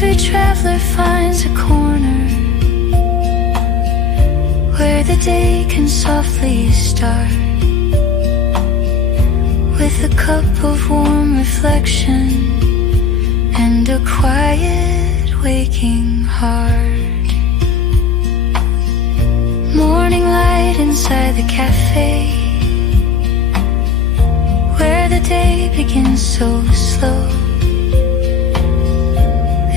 Every traveler finds a corner where the day can softly start, with a cup of warm reflection and a quiet waking heart. Morning light inside the cafe, where the day begins so slow.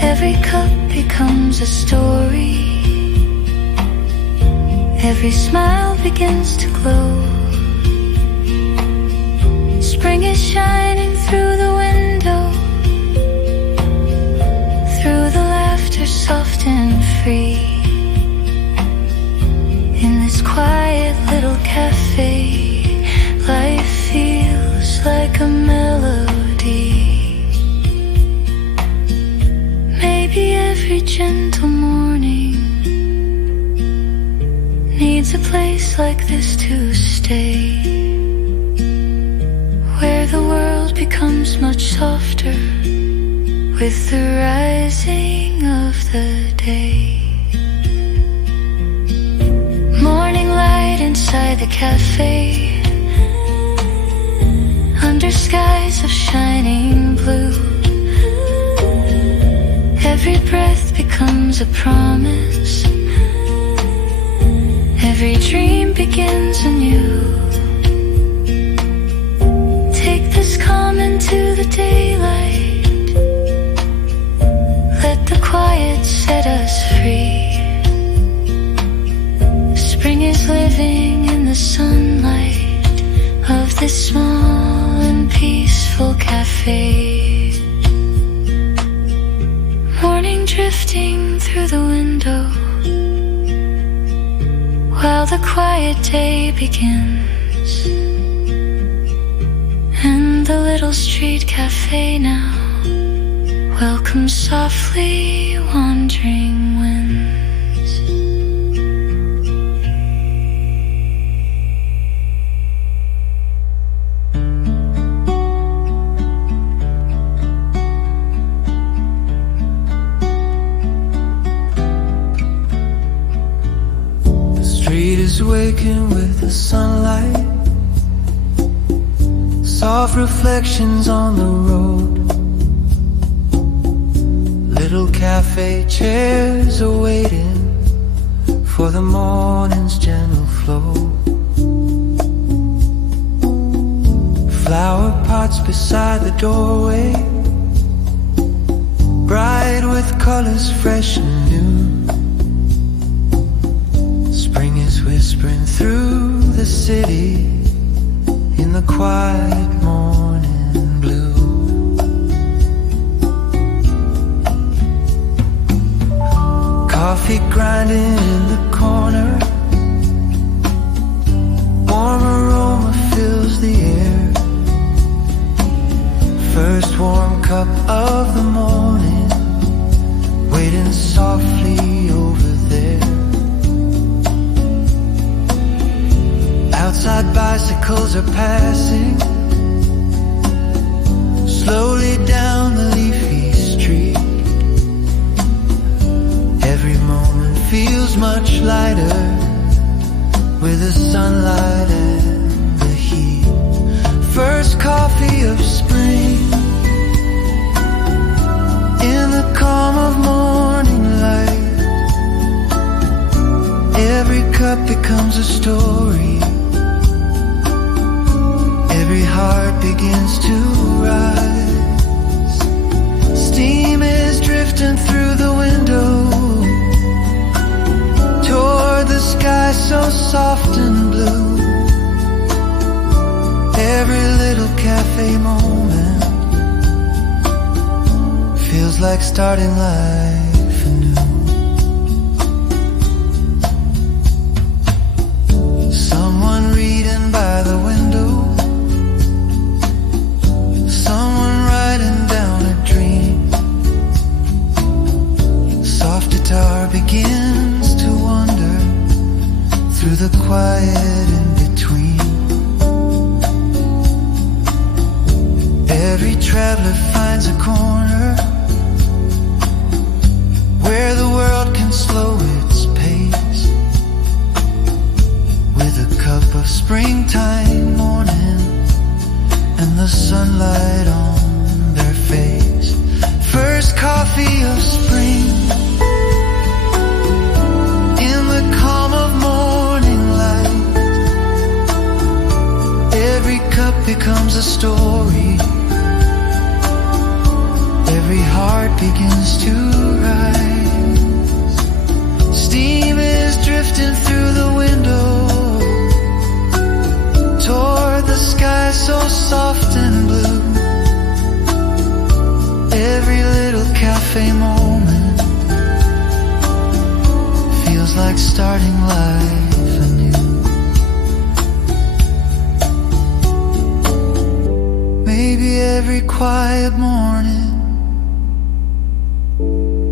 Every cup becomes a story, every smile begins to glow. Spring is shining through the window, through the laughter soft and free. In this quiet little cafe, life feels like a melody. Maybe every gentle morning needs a place like this to stay, where the world becomes much softer with the rising of the day. Morning light inside the cafe, under skies of shining blue. Every breath becomes a promise, every dream begins anew. Take this calm into the daylight, let the quiet set us free. Spring is living in the sunlight of this small and peaceful cafe. Morning drifting through the window, while the quiet day begins. And the little street cafe now welcomes softly wandering winds. Street is waking with the sunlight, soft reflections on the road. Little cafe chairs are waiting for the morning's gentle flow. Flower pots beside the doorway, bright with colors fresh and new. Spring is whispering through the city in the quiet morning blue. Coffee grinding in the corner, warm aroma fills the air. First warm cup of the morning, waiting softly over there. Outside bicycles are passing slowly down the leafy street. Every moment feels much lighter with the sunlight and the heat. First coffee of spring in the calm of morning light. Every cup becomes a story, every heart begins to rise. Steam is drifting through the window toward the sky so soft and blue. Every little cafe moment feels like starting life anew. Someone reading by the window, someone writing down a dream. Soft guitar begins to wander through the quiet in between. Every traveler finds a corner a story. Every heart begins to rise. Steam is drifting through the window toward the sky so soft and blue. Every little cafe moment feels like starting life anew. Maybe every quiet morning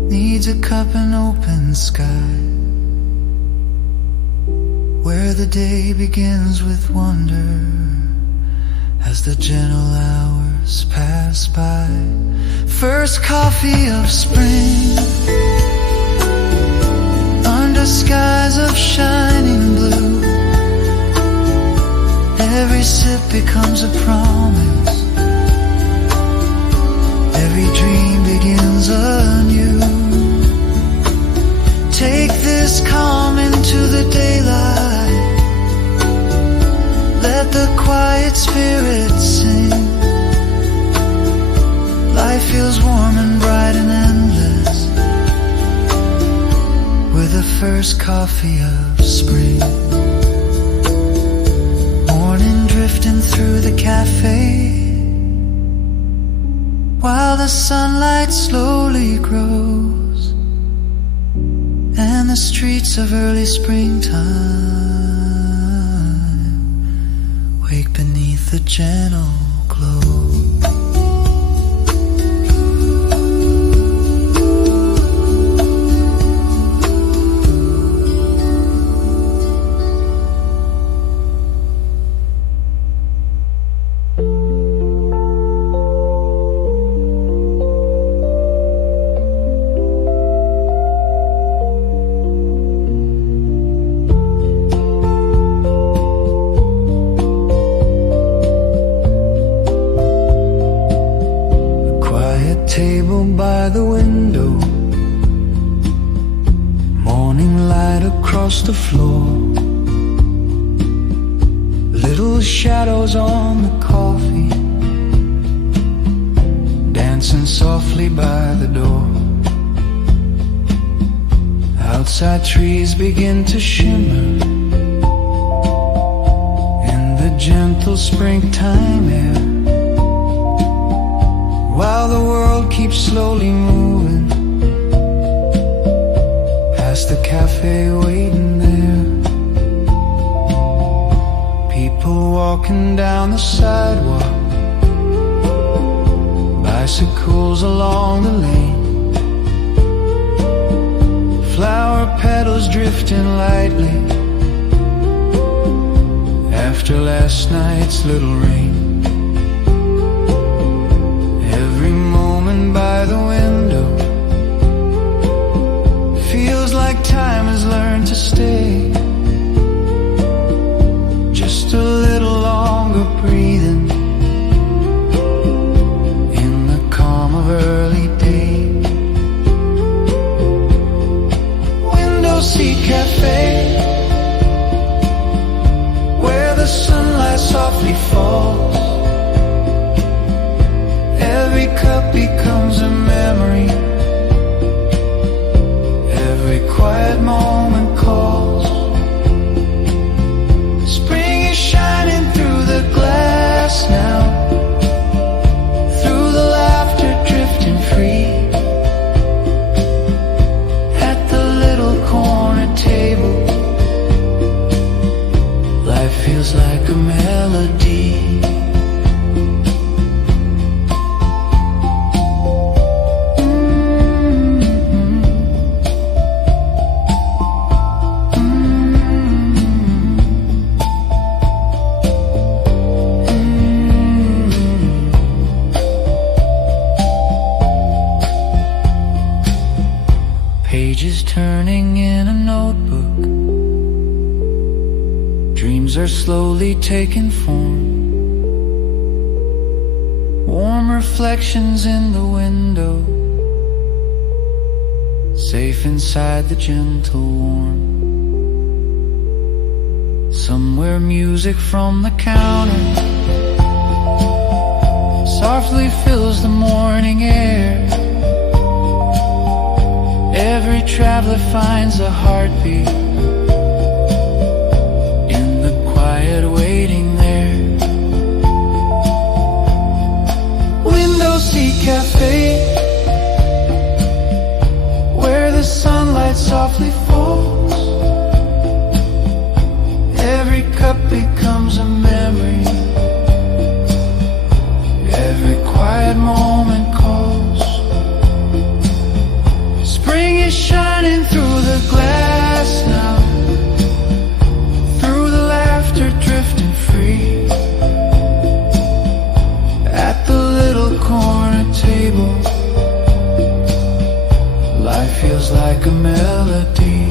needs a cup and open sky, where the day begins with wonder as the gentle hours pass by. First coffee of spring under skies of shining blue. Every sip becomes a promise. Every dream begins anew. Take this calm into the daylight. Let the quiet spirit sing. Life feels warm and bright and endless with the first coffee of spring. Morning drifting through the cafe, while the sunlight slowly grows and the streets of early springtime wake beneath the gentle glow. Table by the window, morning light across the floor, little shadows on the coffee, dancing softly by the door. Outside trees begin to shimmer in the gentle springtime air, while the world keeps slowly moving past the cafe waiting there. People walking down the sidewalk, bicycles along the lane, flower petals drifting lightly after last night's little rain. By the window feels like time has learned to stay just a little longer, breathing in the calm of early day. Window seat cafe, where the sunlight softly falls. Every cup becomes a memory. Every quiet moment calls. Spring is shining through the glass now, through the laughter drifting free. At the little corner table, life feels like a melody. Pages turning in a notebook, dreams are slowly taking form. Warm reflections in the window, safe inside the gentle warmth. Somewhere music from the counter softly fills the morning air. Every traveler finds a heartbeat in the quiet waiting there. Window seat cafe, where the sunlight softly falls. Every cup becomes a memory, every quiet moment calls. Spring is shining through the glass now, through the laughter drifting free. At the little corner table, life feels like a melody.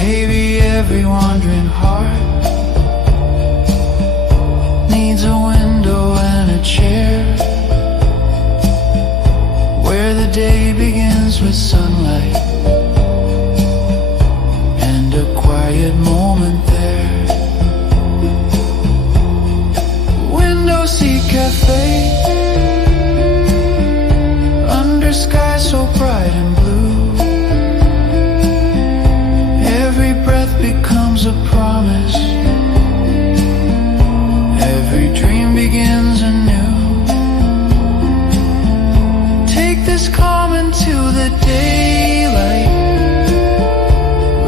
Maybe every wandering heart needs a window and a chair, where the day begins with sunlight and a quiet moment there. Window seat cafe, under sky so bright and blue. Every breath becomes a promise, every dream begins anew. Take this calm into the daylight,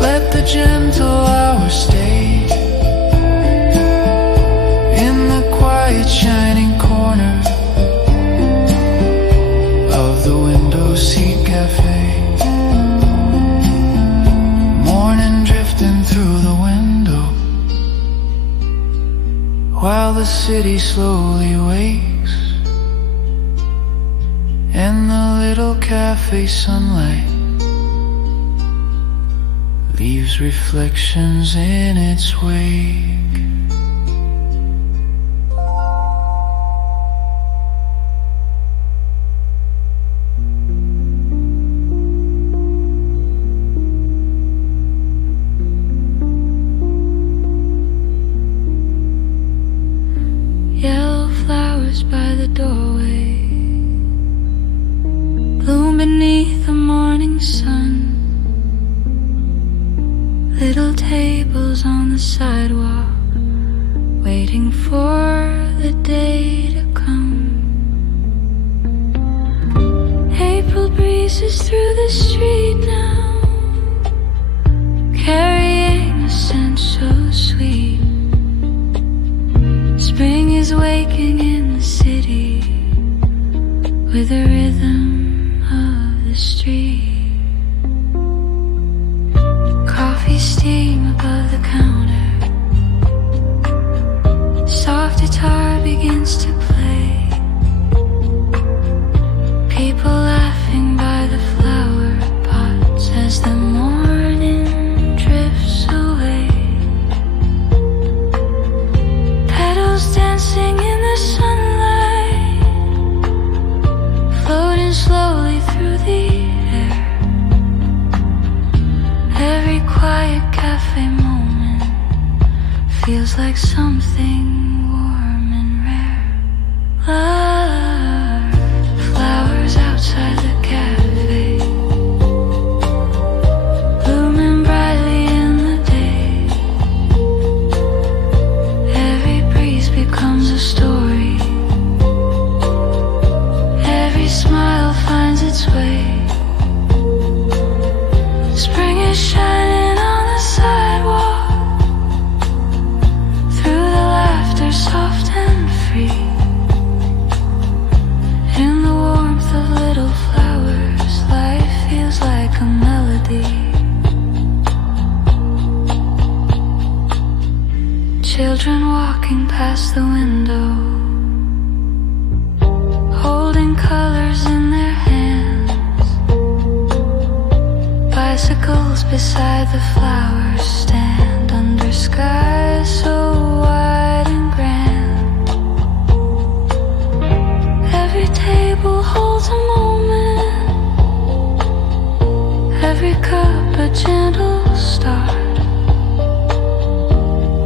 let the gentle hours stay in the quiet shining corner of the window seat cafe. Morning drifting through the window, while the city slowly wakes, and the little cafe sunlight leaves reflections in its wake. Yellow flowers by the doorway bloom beneath the morning sun. Little tables on the sidewalk waiting for the day to come. April breezes through the street now, carrying a scent so sweet. Spring is waking in the city with the rhythm of the street. Coffee steam above the counter, soft guitar begins to play. People laughing by the flower pots as the morning drifts away. Dancing in the sunlight, floating slowly through the air. Every quiet cafe moment feels like something warm and rare. Love, flowers outside the cafe, blooming brightly in the day. Every breeze becomes a story, every smile finds its way. Spring is shining on the sidewalk, through the laughter soft and free. In the warmth of little flowers, life feels like a melody. Children walking past the window, holding colors in their hands. Bicycles beside the flowers stand under skies so wide and grand. Every table holds a moment, every cup a gentle start.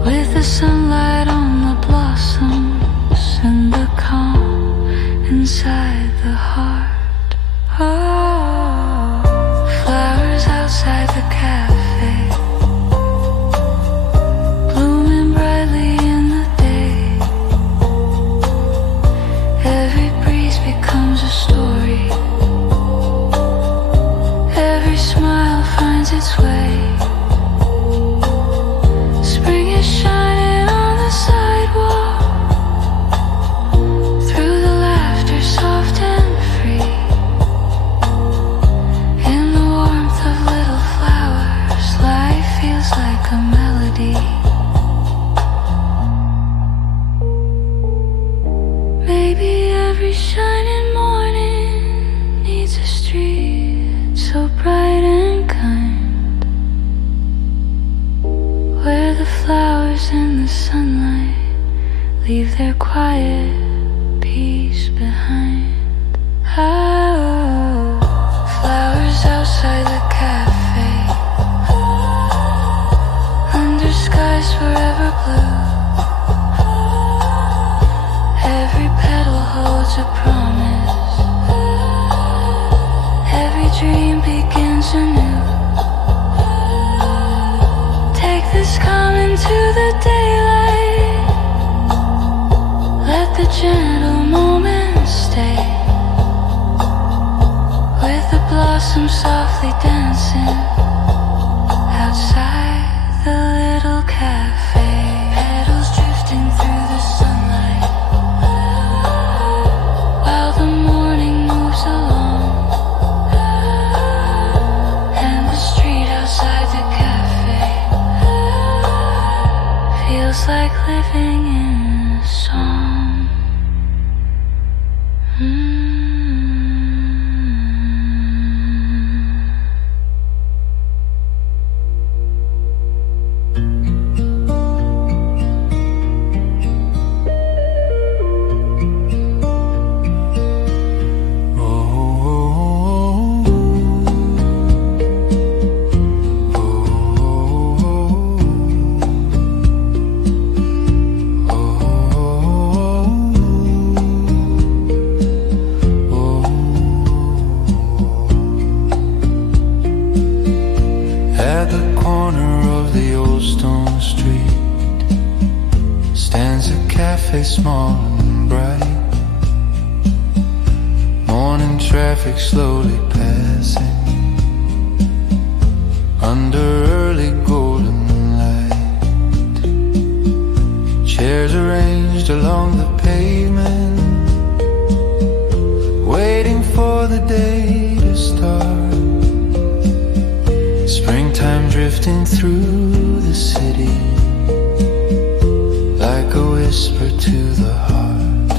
With the sunlight on the blossoms inside the heart. Oh, flowers outside the cafe, blooming brightly in the day. Every breeze becomes a story. Every smile finds its way. Spring is shining on the sidewalk, through the laughter soft and free. In the warmth of little flowers, life feels like a melody. Maybe every shining morning needs a street so bright and kind, where the flowers in the sunlight leave their quiet peace behind. Oh, flowers outside the cafe, under skies forever blue. Every petal holds a promise. Every dream begins anew. Take this calm into the daylight. Let the gentle moments stay, with the blossoms softly dancing outside the little cafe. Petals drifting through the sunlight, while the morning moves along, and the street outside the cafe feels like living in a song. At the corner of the old stone street stands a cafe small and bright. Morning traffic slowly passing under early golden light. Chairs arranged along the pavement, waiting for the day to start. Springtime drifting through the city, like a whisper to the heart.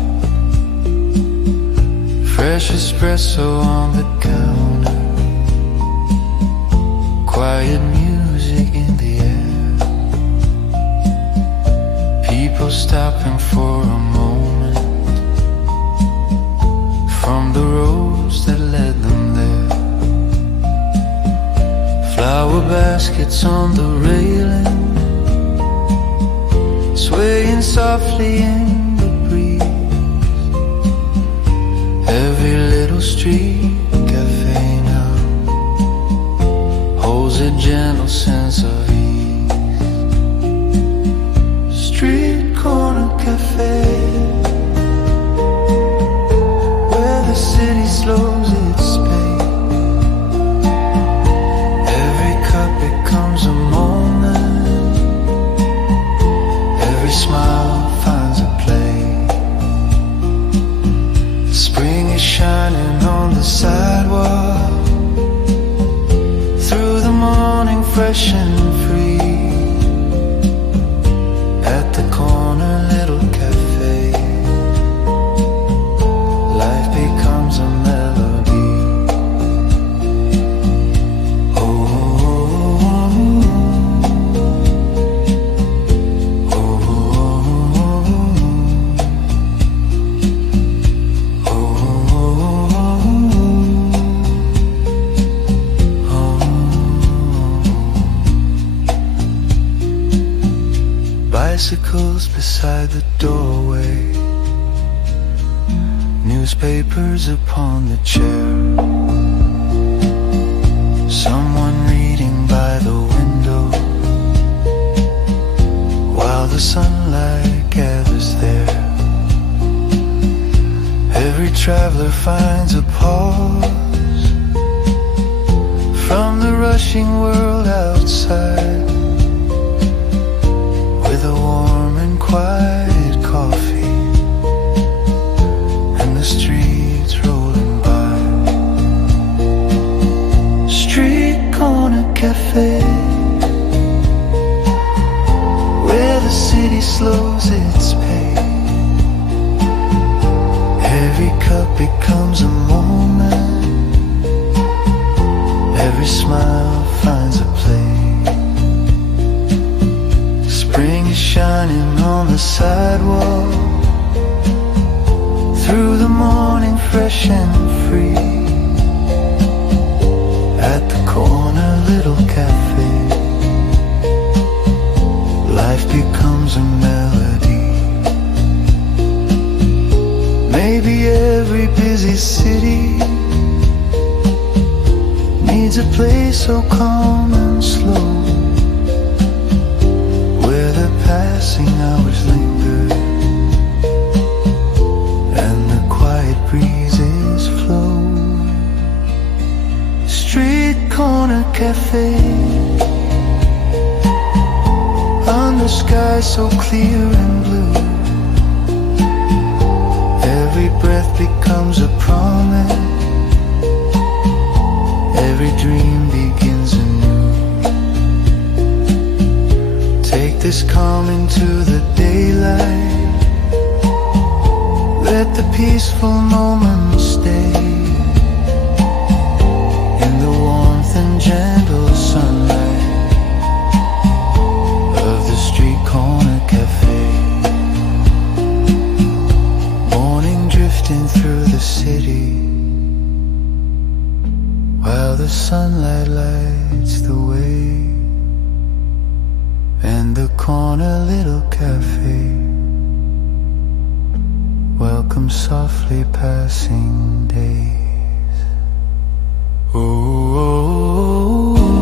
Fresh espresso on the counter, quiet music in the air. People stopping for a moment from the roads that led them there. Flower baskets on the railing, swaying softly in the breeze. Every little street cafe now holds a gentle sense of ease. Street corner cafe, where the city slows its pace. Becomes a moment, every smile finds a place. Spring is shining on the sidewalk, through the morning fresh and free. At the corner little cafe, life becomes a melody. Bicycles beside the doorway, new Newspapers upon the chair, someone reading by the window, while the sunlight gathers there. Every traveler finds a pause from the rushing world outside, with a warm and quiet coffee and the streets rolling by. Street corner cafe, where the city slows its pace. Every cup becomes a moment, every smile finds a place. Spring is shining on the sidewalk, through the morning fresh and free. At the corner little cafe, life becomes a melody. Maybe every busy city needs a place so calm and slow, where the passing hours linger and the quiet breezes flow. Street corner cafe, under sky so clear and blue. Every breath becomes a promise, every dream begins anew. Take this calm into the daylight, let the peaceful moments stay in the warmth and gentle sunlight of the street corner cafe. Drifting through the city, while the sunlight lights the way, and the corner little cafe welcomes softly passing days. Oh, oh, oh.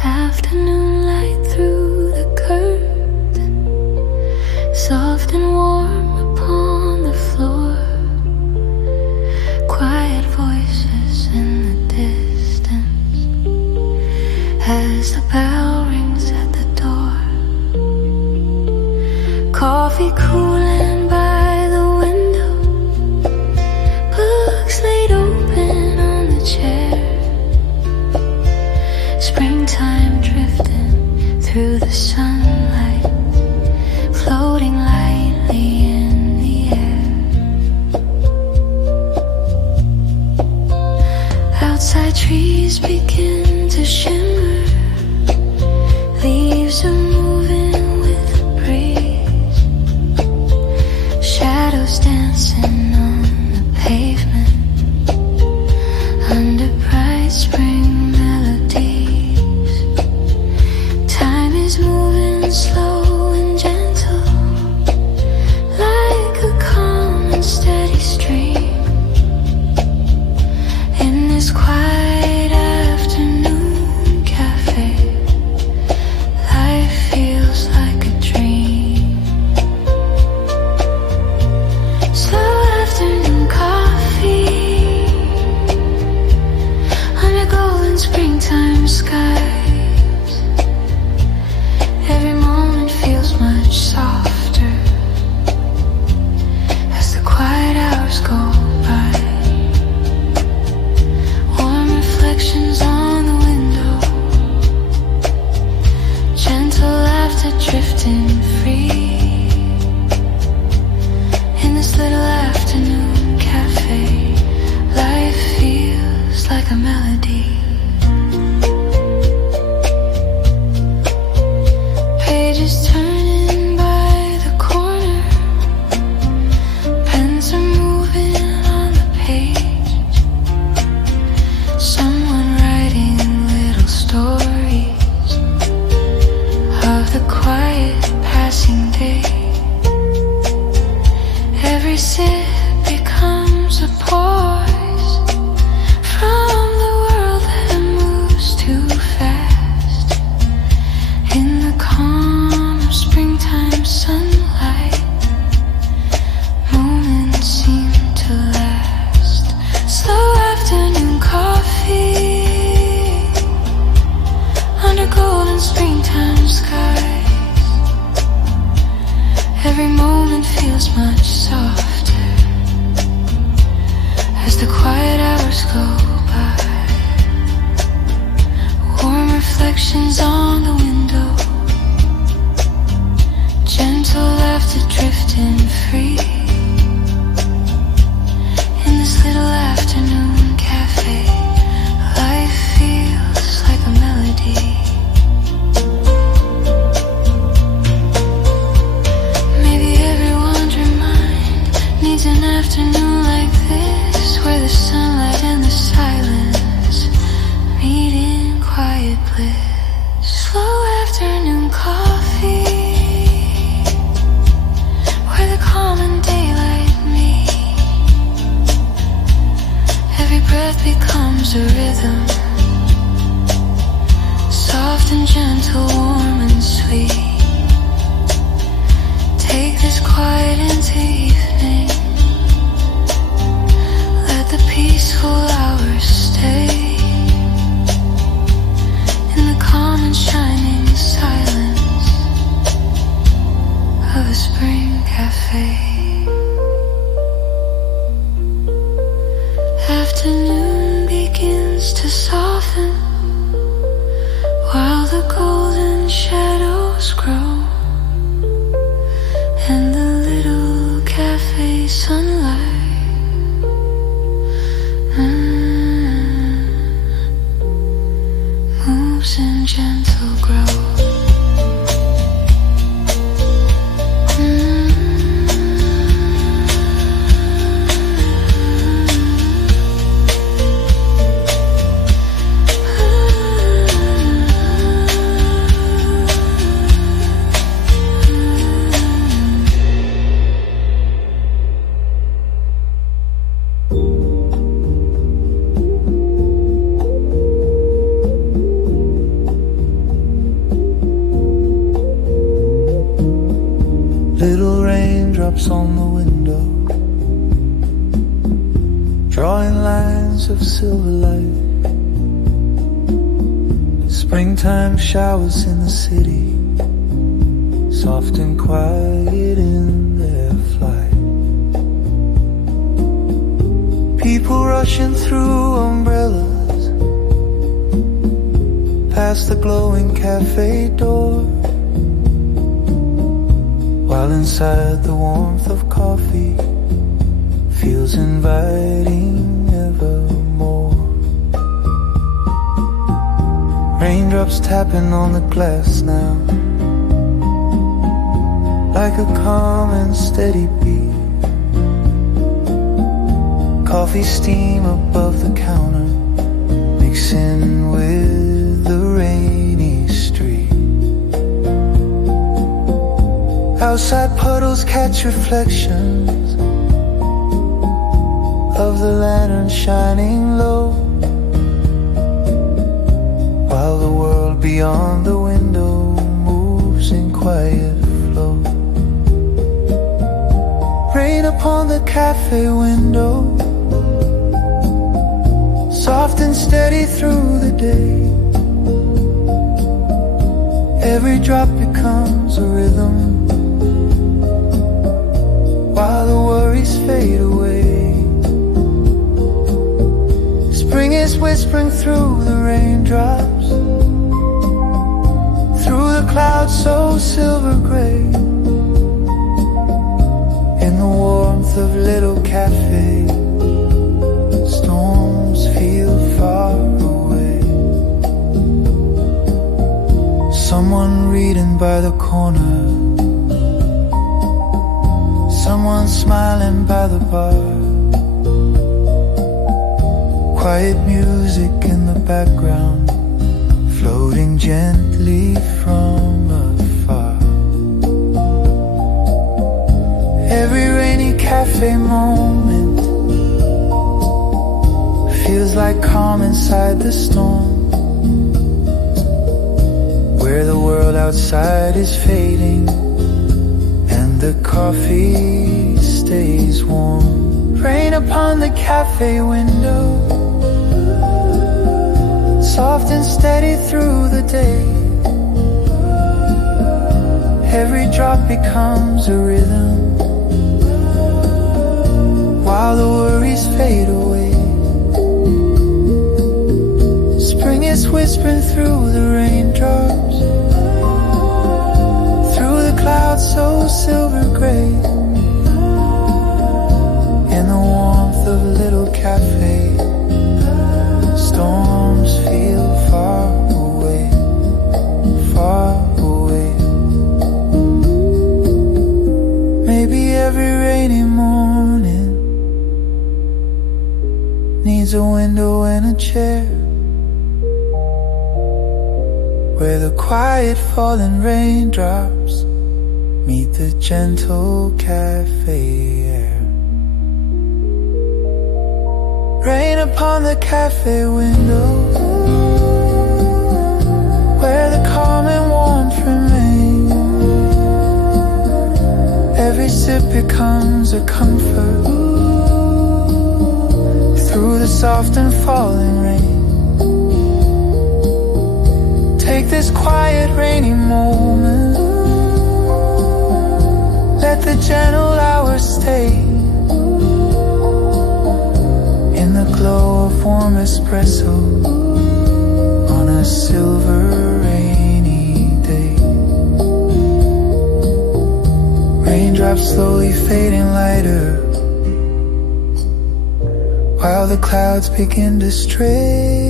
Afternoon light through the curtain, soft and warm upon the floor. Quiet voices in the distance as the bell rings at the door. Coffee cooling by the window, books laid open on the chair. Springtime drifting through the sunlight, floating lightly in the air. Outside trees begin to shimmer, leaves are moving with the breeze. Shadows dancing on the pavement under bright spring melodies. Time is moving slow and gentle, like a calm and steady stream. In this quiet afternoon cafe, life feels like a dream. Slow afternoon coffee under golden springtime skies. Every moment passing day. Every sip becomes a pause from the world that moves too fast. In the calm of springtime sunlight, moments seem to last. Slow afternoon coffee under golden springtime skies. Every moment feels much softer as the quiet hours go by. Warm reflections on the window, gentle laughter drifting free. In this little afternoon cafe, life feels like a melody. Maybe every wandering mind needs an afternoon like this, where the sunlight and the silence meet in quiet bliss. Slow afternoon coffee, where the calm and daylight meet. Every breath becomes a rhythm, soft and gentle, warm and sweet. Take this quiet into evening, let the peaceful hours stay. In the calm and shining silence of a spring cafe. Afternoon begins to soften while the golden shadows grow, and the little cafe sunlight moves in gentle glow. Little raindrops on the window, drawing lines of silver light. Springtime showers in the city, soft and quiet in their flight. People rushing through umbrellas, past the glowing cafe door, while inside the warmth of coffee feels inviting evermore. Raindrops tapping on the glass now, like a calm and steady beat. Coffee steam above the counter, mixing with the rainy street. Outside puddles catch reflections of the lantern shining low, while the world beyond the window moves in quiet flow. Rain upon the cafe window, soft and steady through the day. Every drop becomes a rhythm, while the worries fade away. Spring is whispering through the raindrops, through the clouds so silver gray. In the warmth of little cafe, storms feel far away. Someone reading by the corner, someone smiling by the bar. Quiet music in the background, floating gently from afar. cafe moment feels like calm inside the storm, where the world outside is fading and the coffee stays warm. Rain upon the cafe window, soft and steady through the day. Every drop becomes a rhythm, while the worries fade away. Spring is whispering through the raindrops, through the clouds so silver gray. In the warmth of a little cafe, storms feel far away, far away. Maybe every rainy morning needs a window and a chair, where the quiet falling raindrops meet the gentle cafe air. Rain upon the cafe window, where the calm and warmth remain. Every sip becomes a comfort through the soft and falling rain. Take this quiet rainy moment, let the gentle hours stay. In the glow of warm espresso on a silver rainy day. Raindrops slowly fading lighter, while the clouds begin to stray.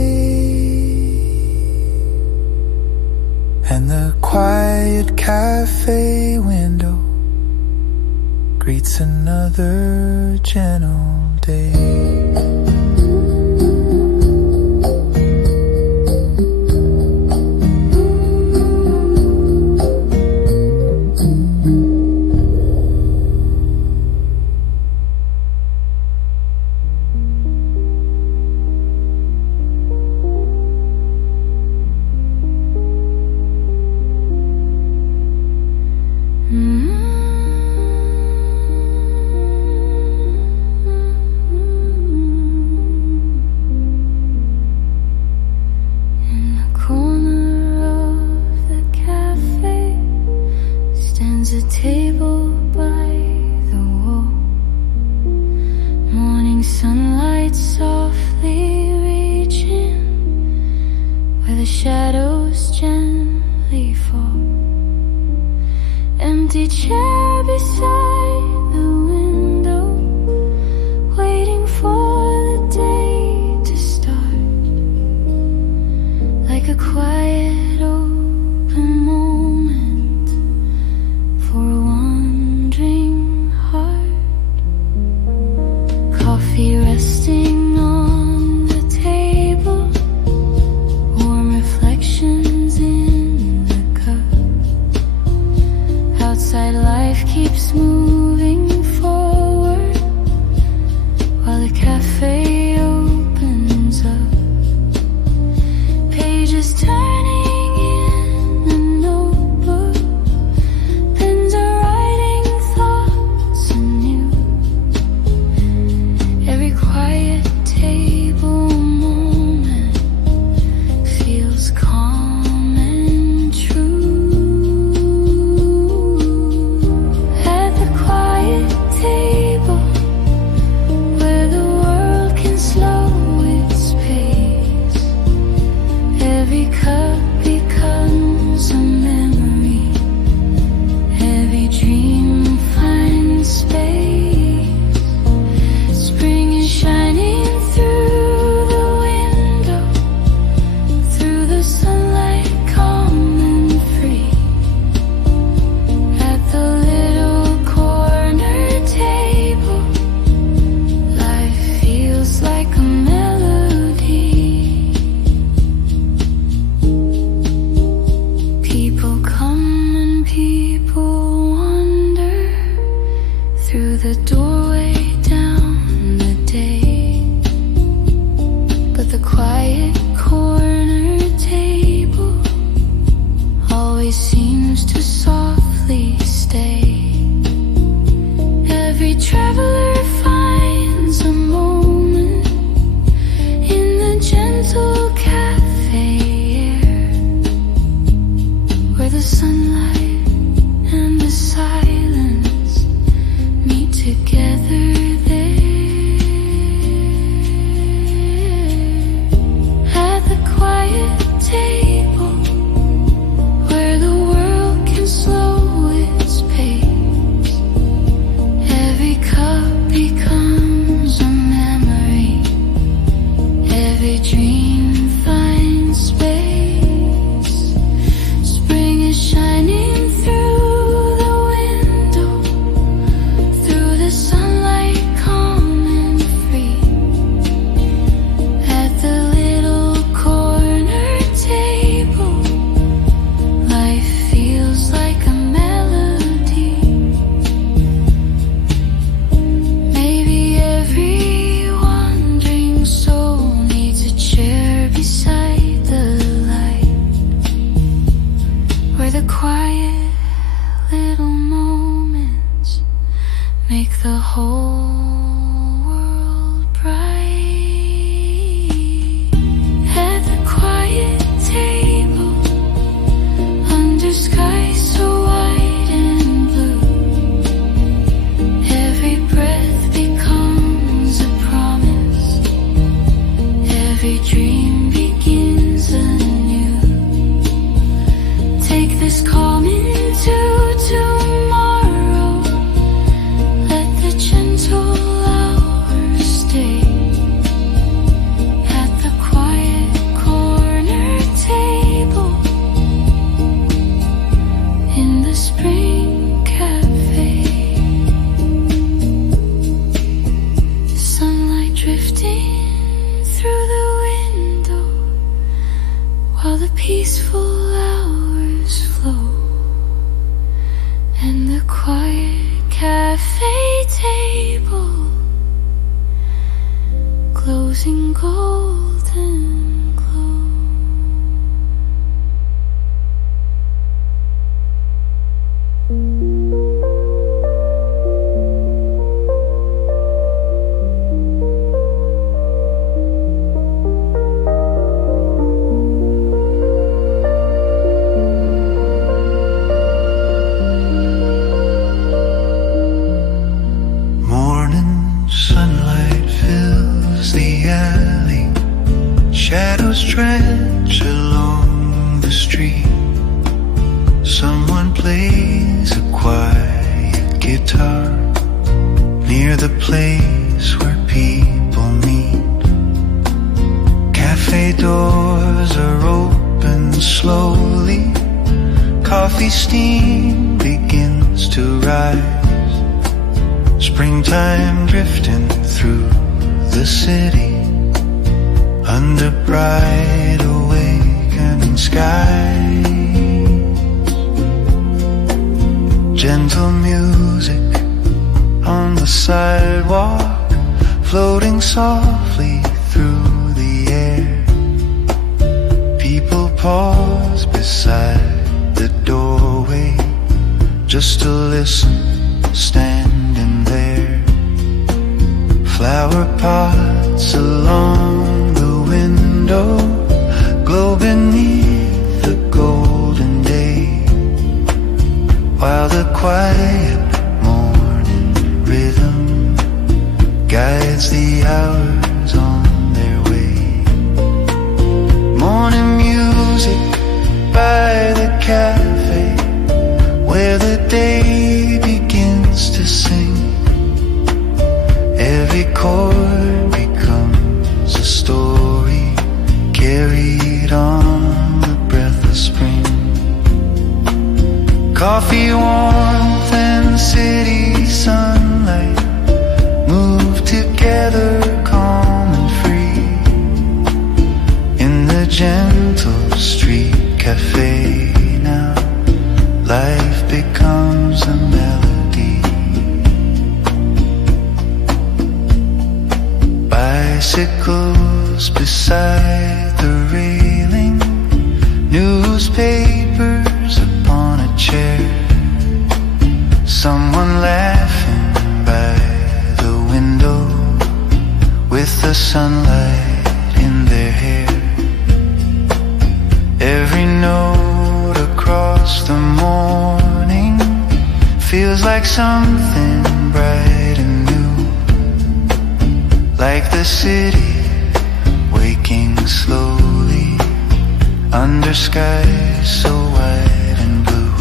And the quiet cafe window greets another gentle day. Through the doorway always seems to softly stay. Every traveler finds a moment in the gentle cafe air, where the sunlight and the silence meet together there. At the quiet table, where the world can slow its pace, every cup becomes a memory, every dream finds space. Spring is shining through the window, through the sunlight calm and free. At the little corner table, life feels like a melody. Maybe every wandering soul needs a chair beside the light, where the quiet little moments make the whole world bright. At the quiet table, under skies so white and blue, every breath becomes a promise, every dream begins anew. Take this calm into tomorrow, let the gentle hours stay. At the quiet corner table, in the spring cafe, sunlight drifting through the window, while the peaceful hours flow, and the quiet cafe table glows in golden glow. Morning sunlight fills the alley, shadows stretch along the street. Someone plays a quiet guitar near the place where people meet. Cafe doors are open slowly, coffee steam begins to rise. Springtime drifting through the city, under bright awakening skies. Gentle music on the sidewalk, floating softly through the air. People pause beside the doorway just to listen, standing there. Flower pots along the window glow beneath the golden day, while the quiet morning rhythm guides the hours on their way. Morning music by the cafe, where the day begins to sing. Every chord becomes a story, carried on the breath of spring. Coffee warmth and city sunlight move together, calm and free, in the gentle street cafe. Now life becomes a melody. Bicycles beside the railing, newspapers morning feels like something bright and new, like the city waking slowly under skies so white and blue.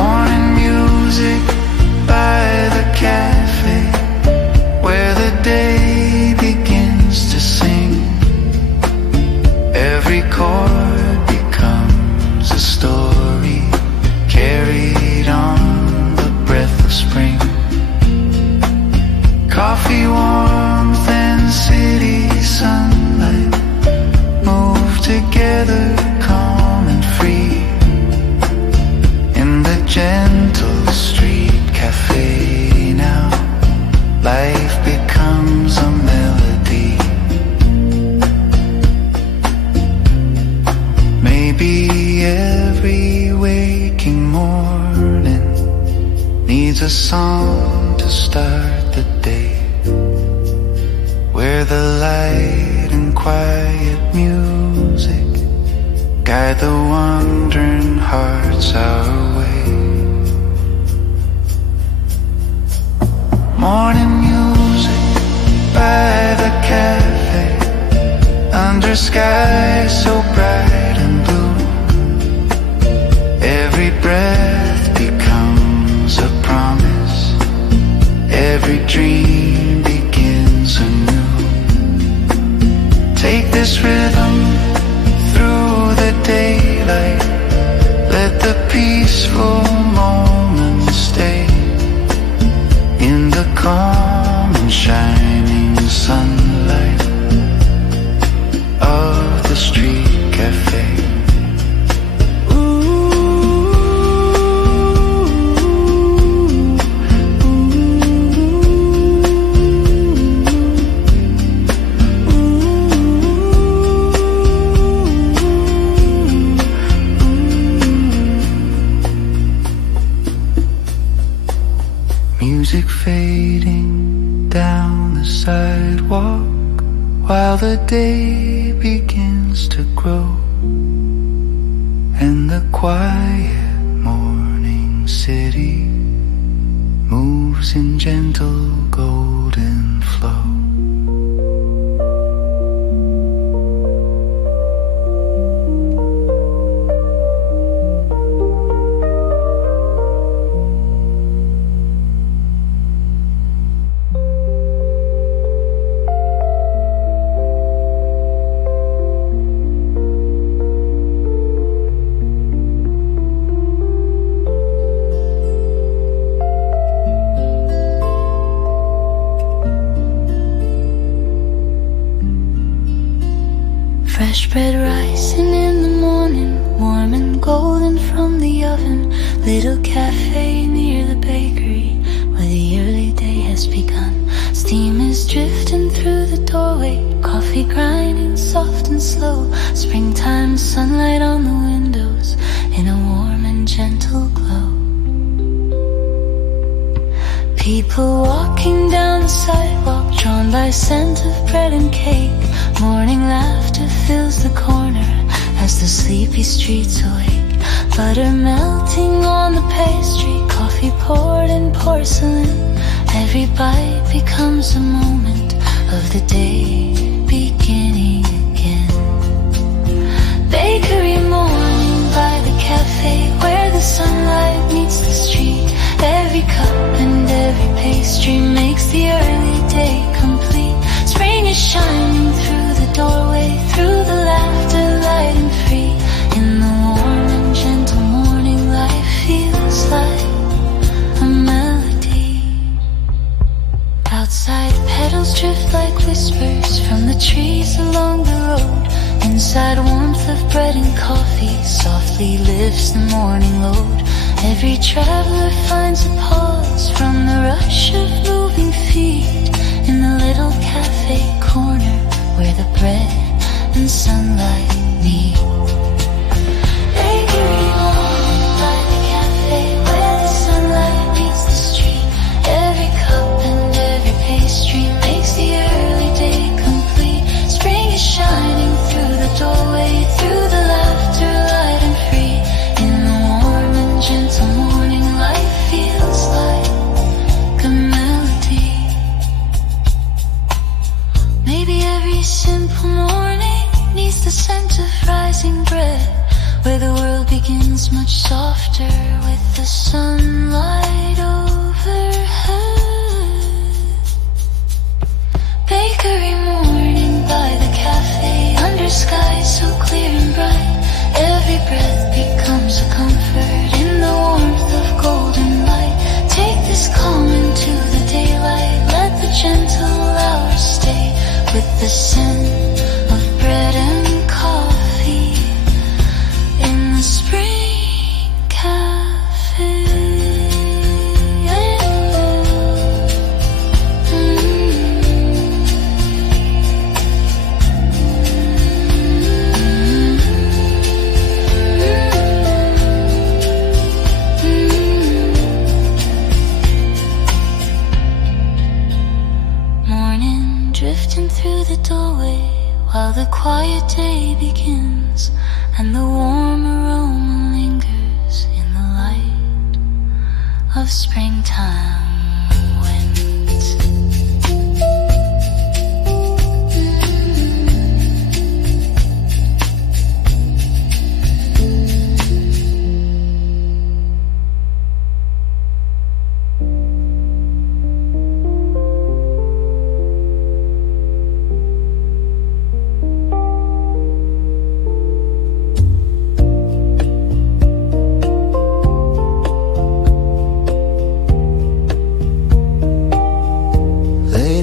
Morning music by the cafe, where the day begins to sing. Every chord becomes a story carried on the breath of spring. Coffee warmth and city sunlight move together, calm and free, in the gentle street cafe now. Life becomes a melody. Maybe every waking morning needs a song to start the day, where the light and quiet music guide the wandering hearts our way. Morning music by the cafe, under skies so bright and blue. Every breath becomes a promise, every dream begins anew. Take this rhythm through the daylight, let the peaceful moments stay in the calm and shining sunlight of the street cafe. Music fading down the sidewalk while the day begins to grow, and the quiet morning city moves in gentle golden flow. Fresh bread rising in the morning, warm and golden from the oven. Little cafe near the bakery, where the early day has begun. Steam is drifting through the doorway, coffee grinding soft and slow. Springtime sunlight on the windows in a warm and gentle glow. People walking down the sidewalk, drawn by scent of bread and cake. Morning laughter fills the corner as the sleepy streets awake. Butter melting on the pastry, coffee poured in porcelain. Every bite becomes a moment of the day beginning again. Bakery morning by the cafe, where the sunlight meets the street. Every cup and every pastry makes the early day complete. Spring is shining through the doorway, through the laughter, light and free. In the warm and gentle morning, life feels like a melody. Outside, petals drift like whispers from the trees along the road. Inside, warmth of bread and coffee softly lifts the morning load. Every traveler finds a pause from the rush of moving feet in the little cafe corner where the bread and sunlight meet. Bakery morning by the cafe, where the sunlight meets the street. Every cup and every pastry makes the early day complete. Spring is shining through the doorway, through the laughter, light and free. In the much softer with the sunlight overhead. Bakery morning by the cafe, under skies so clear and bright. Every breath becomes a comfort in the warmth of golden light. Take this calm into the daylight, let the gentle hours stay with the scent of bread and coffee in the spring cafe. Drifting through the doorway while the quiet day begins, and the warm aroma lingers in the light of springtime winds.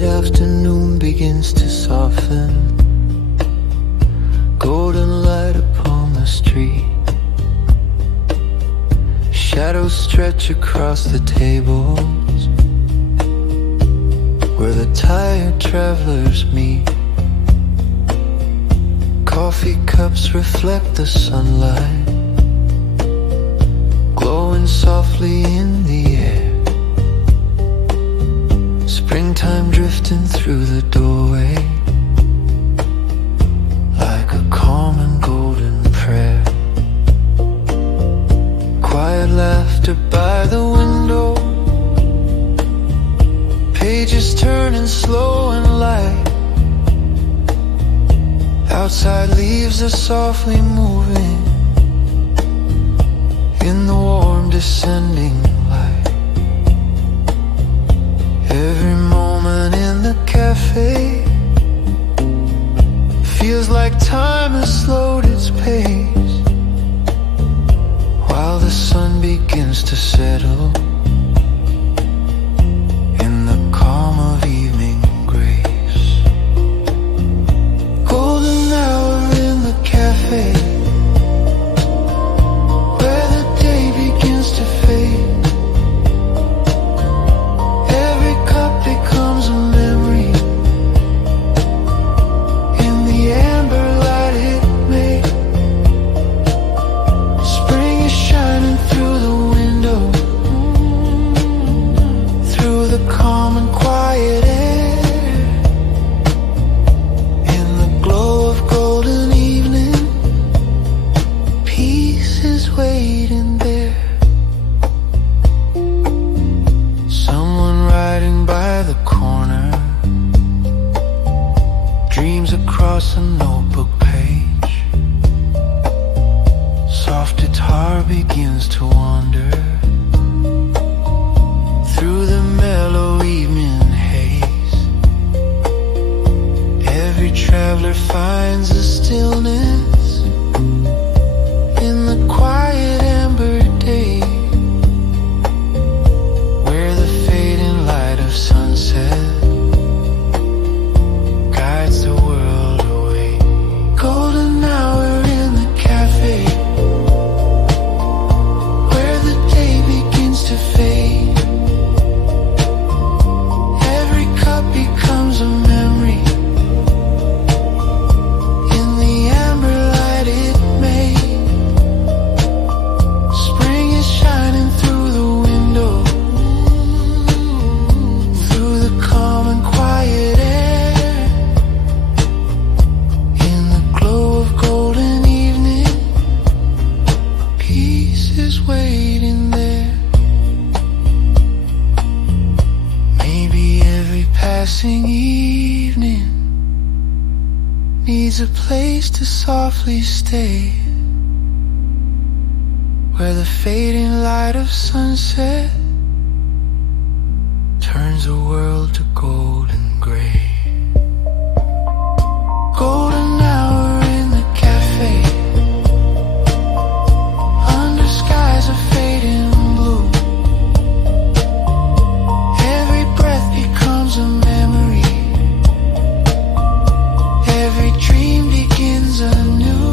Afternoon begins to soften, golden light upon the street. Shadows stretch across the tables where the tired travelers meet. Coffee cups reflect the sunlight, glowing softly in the air. Springtime drifting through the doorway like a calm and golden prayer. Quiet laughter by the window, pages turning slow and light. Outside leaves are softly moving in the warm descending light. Every moment in the cafe feels like time has slowed its pace, while the sun begins to settle in the calm of evening grace. Golden hour in the cafe, where the day begins to fade. Becomes a memory in the amber light it made. Spring is shining through the window, through the calm and quiet air. In the glow of golden evening, peace is waiting there. Riding by the corner, dreams across a notebook page. Soft guitar begins to wander through the mellow evening haze. Every traveler finds a stillness in the quiet amber day, sunset guides the world away. Golden hour in the cafe, where the day begins to fade. Every cup becomes a memory in the amber light it made. Spring is shining through the window, calm and quiet air. In the glow of golden evening, peace is waiting there. Maybe every passing evening needs a place to softly stay, where the fading light of sunset turns the world to gold and gray. Golden hour in the cafe, under skies of fading blue. Every breath becomes a memory, every dream begins anew.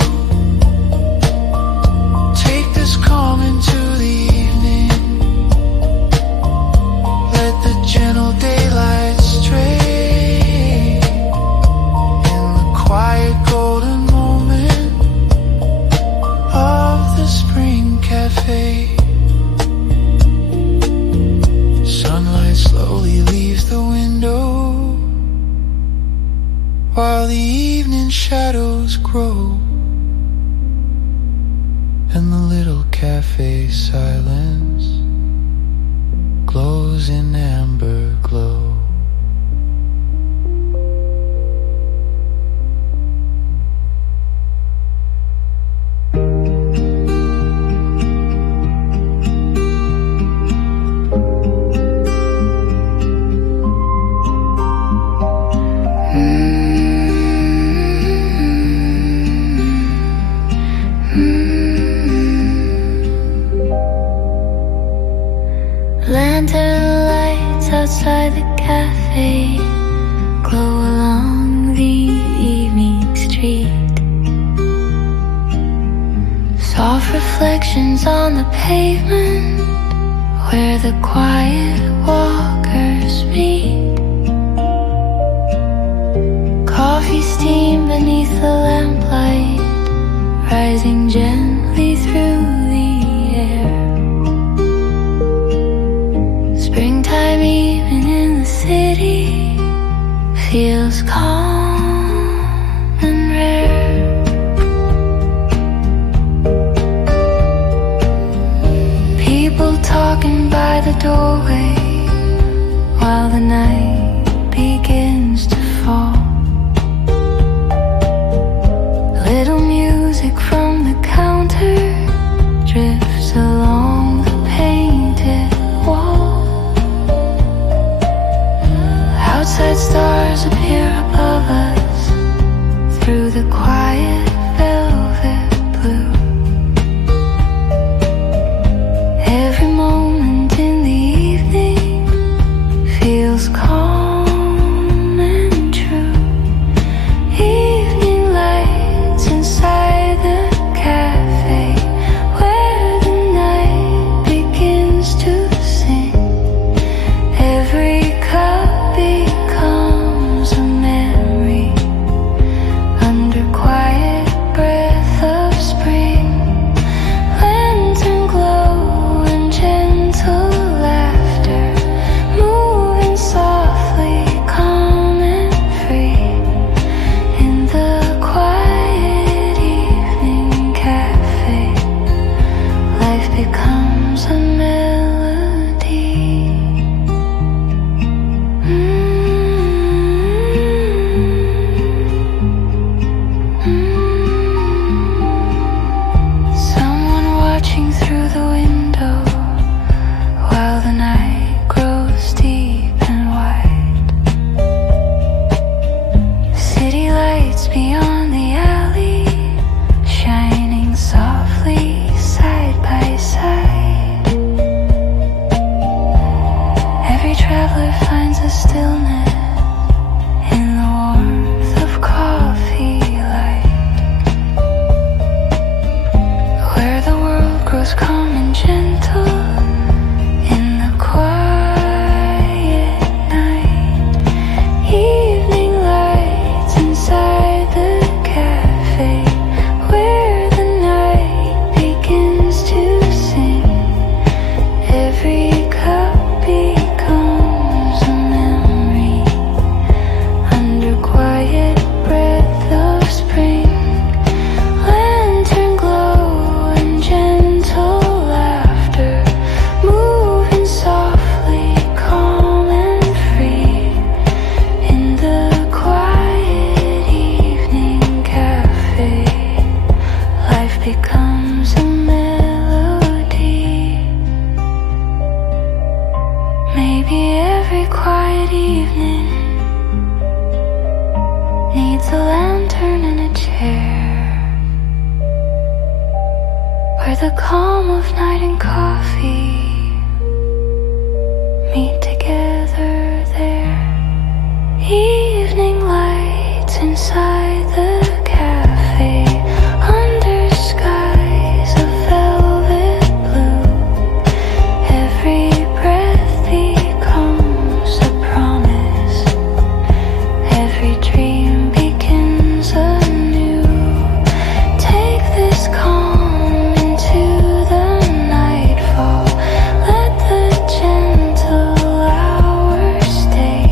Take this calm into the evening, let the gentle daylight stray in the quiet golden moment of the spring cafe. Sunlight slowly leaves the window while the evening shadows grow, and the little cafe silence glows in amber glow. Lantern lights outside the cafe glow along the evening street. Soft reflections on the pavement where the quiet walkers meet. Coffee steam beneath the lamplight, rising gently through the air. Springtime even in the city feels calm and rare. People talking by the doorway while the night begins to fall. Little music from the counter drifts along the painted wall. Outside stars appear above us through the quiet velvet blue. Every moment in the evening feels calm and true. Evening lights inside the cafe where the night begins to sing. Every cup becomes a memory under quiet breath of spring. Lantern glow and gentle laughter, moving softly, calm and free in the quiet evening cafe. Life becomes a melody. Someone watching through the window while the night grows deep and wide. City lights beyond the alley, shining softly side by side. the calm of night and coffee meet together there. Evening lights inside the cafe, under skies of velvet blue. Every breath becomes a promise, every dream begins anew. Take this calm into the nightfall, let the gentle hours stay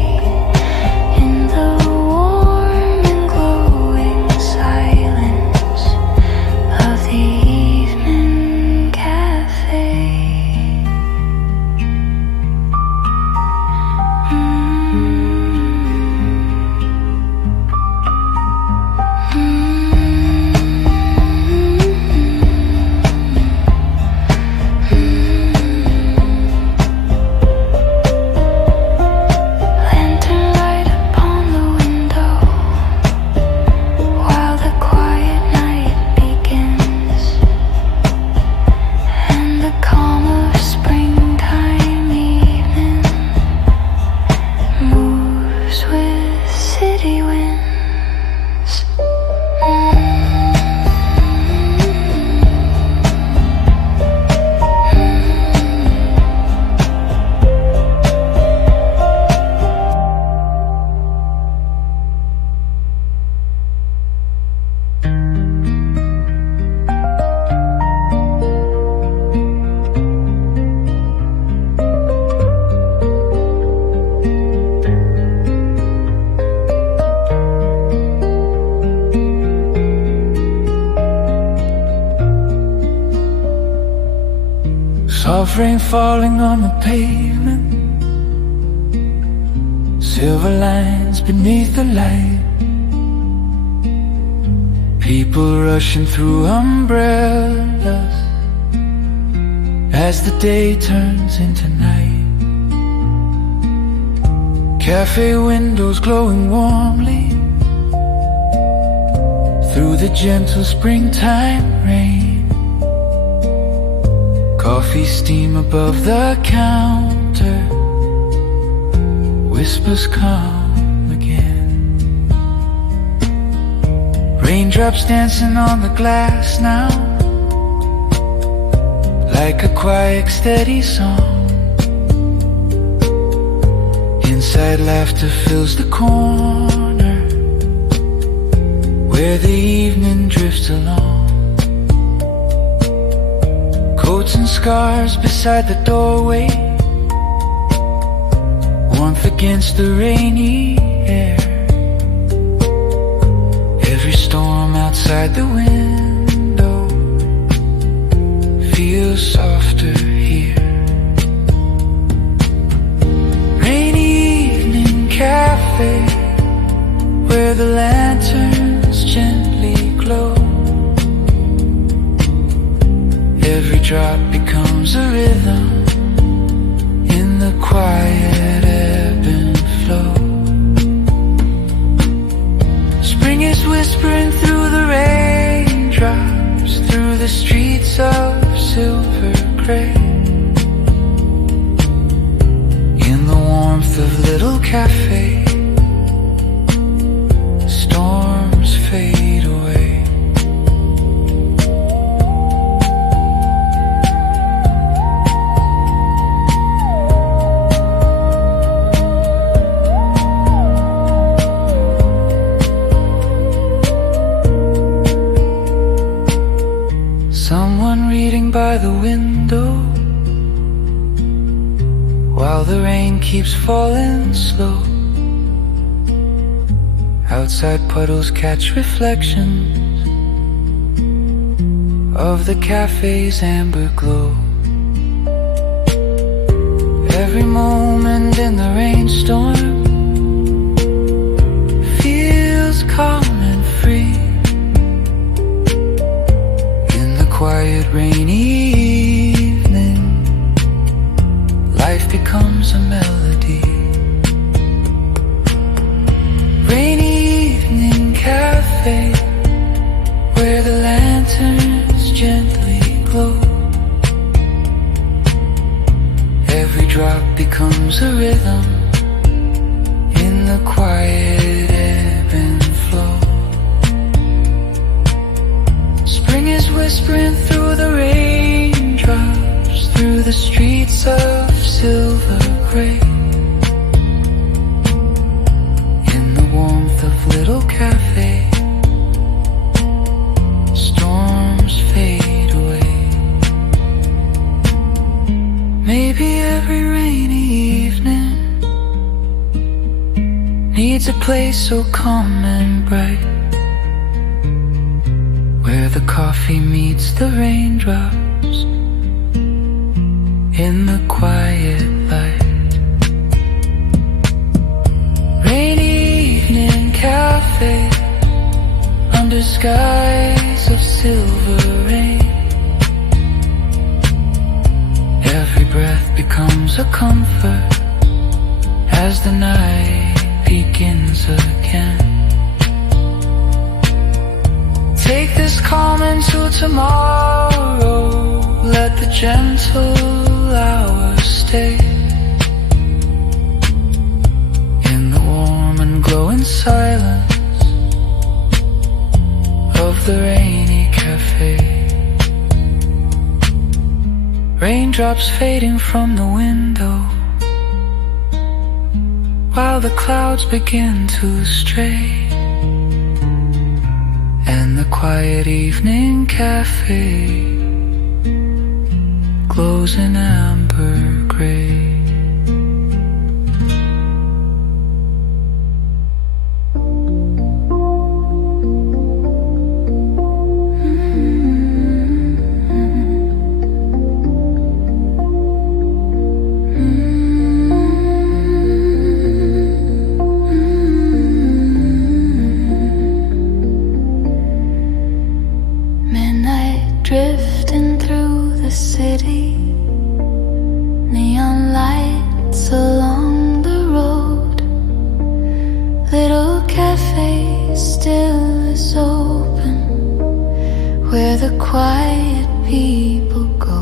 in the warm and glowing silence of the evening cafe. Lantern light upon the window while the quiet night begins, and the calm of springtime evening moves with city winds. Soft rain falling on the pavement, silver lines beneath the light. People rushing through umbrellas as the day turns into night. Cafe windows glowing warmly through the gentle springtime rain. Coffee steam above the counter, whispers come again. Raindrops dancing on the glass now, like a quiet steady song. Inside laughter fills the corner where the evening drifts along. Coats and scarves beside the doorway, warmth against the rainy air. Every storm outside the window feels softer here. Rainy evening cafe where the lanterns gently glow. Every drop becomes a rhythm in the quiet ebb and flow. Spring is whispering through the raindrops, through the streets of silver gray. In the warmth of little cafe, storms fade away. Someone reading by the window while the rain keeps falling slow. Outside puddles catch reflections of the cafe's amber glow. Every moment in the rainstorm feels calm and free. Quiet rainy evening, life becomes a melody. Rainy evening cafe where the lanterns gently glow. drop becomes a rhythm in the quiet ebb and flow. Spring is whispering through the raindrops, through the streets of silver gray. In the warmth of little cafes, storms fade away. Maybe every rainy evening needs a place so calm and bright, where the coffee meets the raindrops in the quiet light. Rainy evening cafe under skies of silver rain. Every breath becomes a comfort as the night begins again. Take this calm into tomorrow, let the gentle hours stay in the warm and glowing silence of the rainy cafe. Raindrops fading from the window while the clouds begin to stray, and the quiet evening cafe glows in amber gray. Drifting through the city, neon lights along the road. Little cafe still is open, where the quiet people go.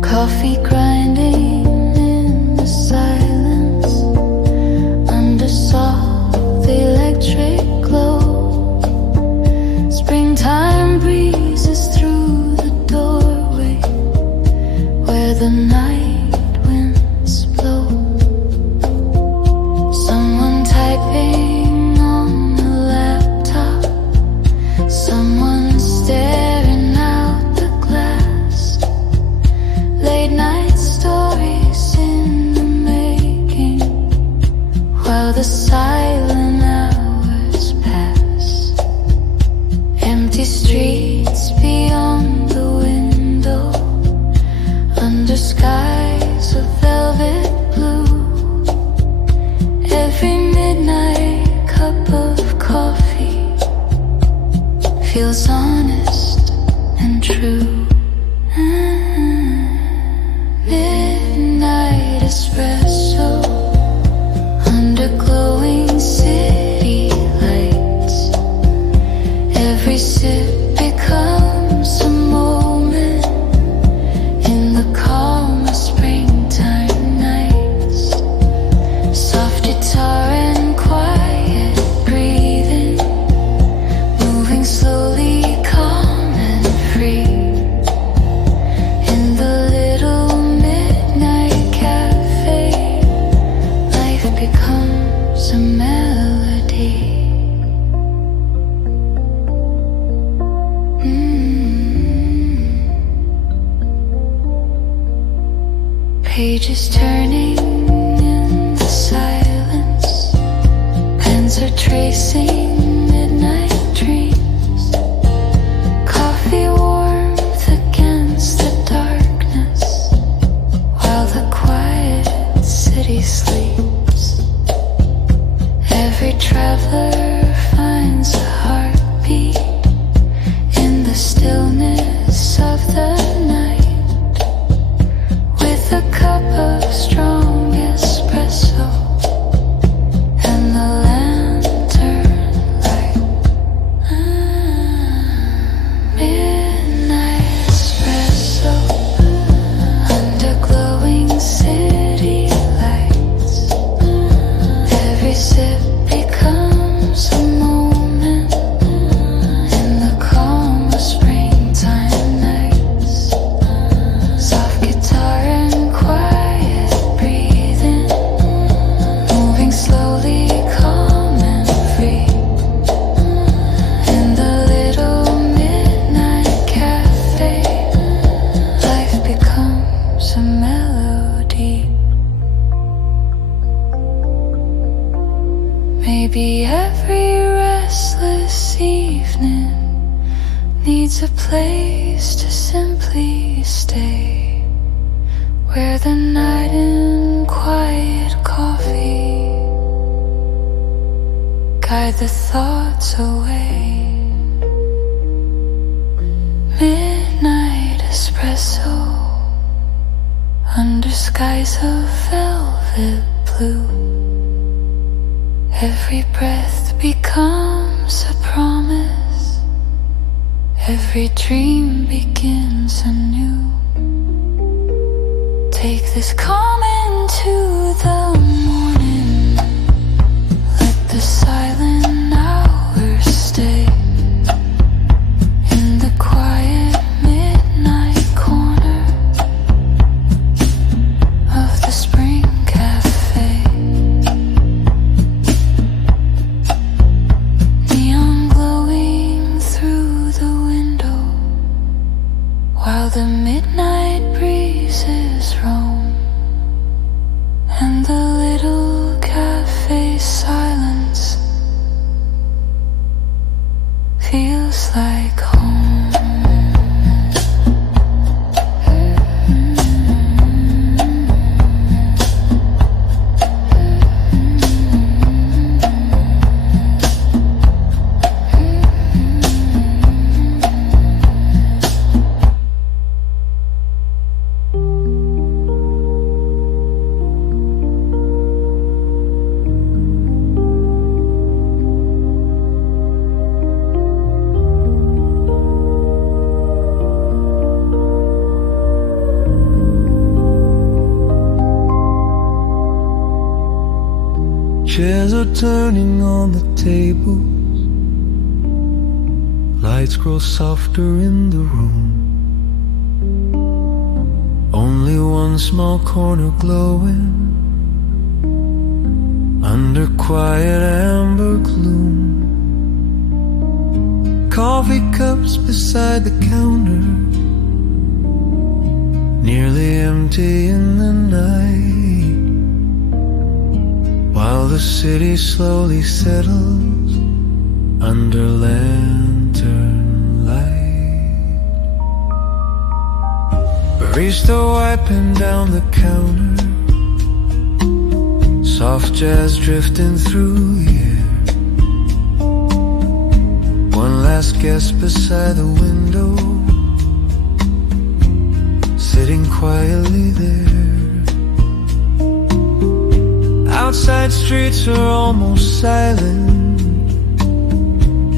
Coffee grinding in the silence under soft electric glow. Springtime breezes through the doorway, where the night winds blow. Someone typing on a laptop, someone staring out the glass. Late night stories in the making, while the silent hours pass. Empty streets beyond the window, under skies of velvet blue. Every midnight cup of coffee feels honest and true. Midnight espresso under glowing city lights. Every sip becomes a moment in the calm of springtime nights. Soft guitar and quiet breathing, moving slowly, calm and free. In the little midnight cafe, life becomes a melody. Pages turning in the silence, pens are tracing midnight dreams. Coffee warmth against the darkness, while the quiet city sleeps. Every traveler finds a heartbeat in the stillness of the night, with a cup of strong espresso and the lantern place to simply stay, where the night in quiet coffee guide the thoughts away. Midnight espresso under skies of velvet blue. Every breath becomes a promise, every dream begins anew. Take this calm into the morning, let the silent hours stay in the quiet midnight corner of the spring cafe. Neon glowing through the window while the midnight breezes roam, and the little cafe silence feels like home. Chairs are turning on the tables, lights grow softer in the room. Only one small corner glowing under quiet amber gloom. Coffee cups beside the counter, nearly empty in the night, while the city slowly settles under lantern light. Barista wiping down the counter, soft jazz drifting through here. One last guest beside the window, sitting quietly there. Outside streets are almost silent,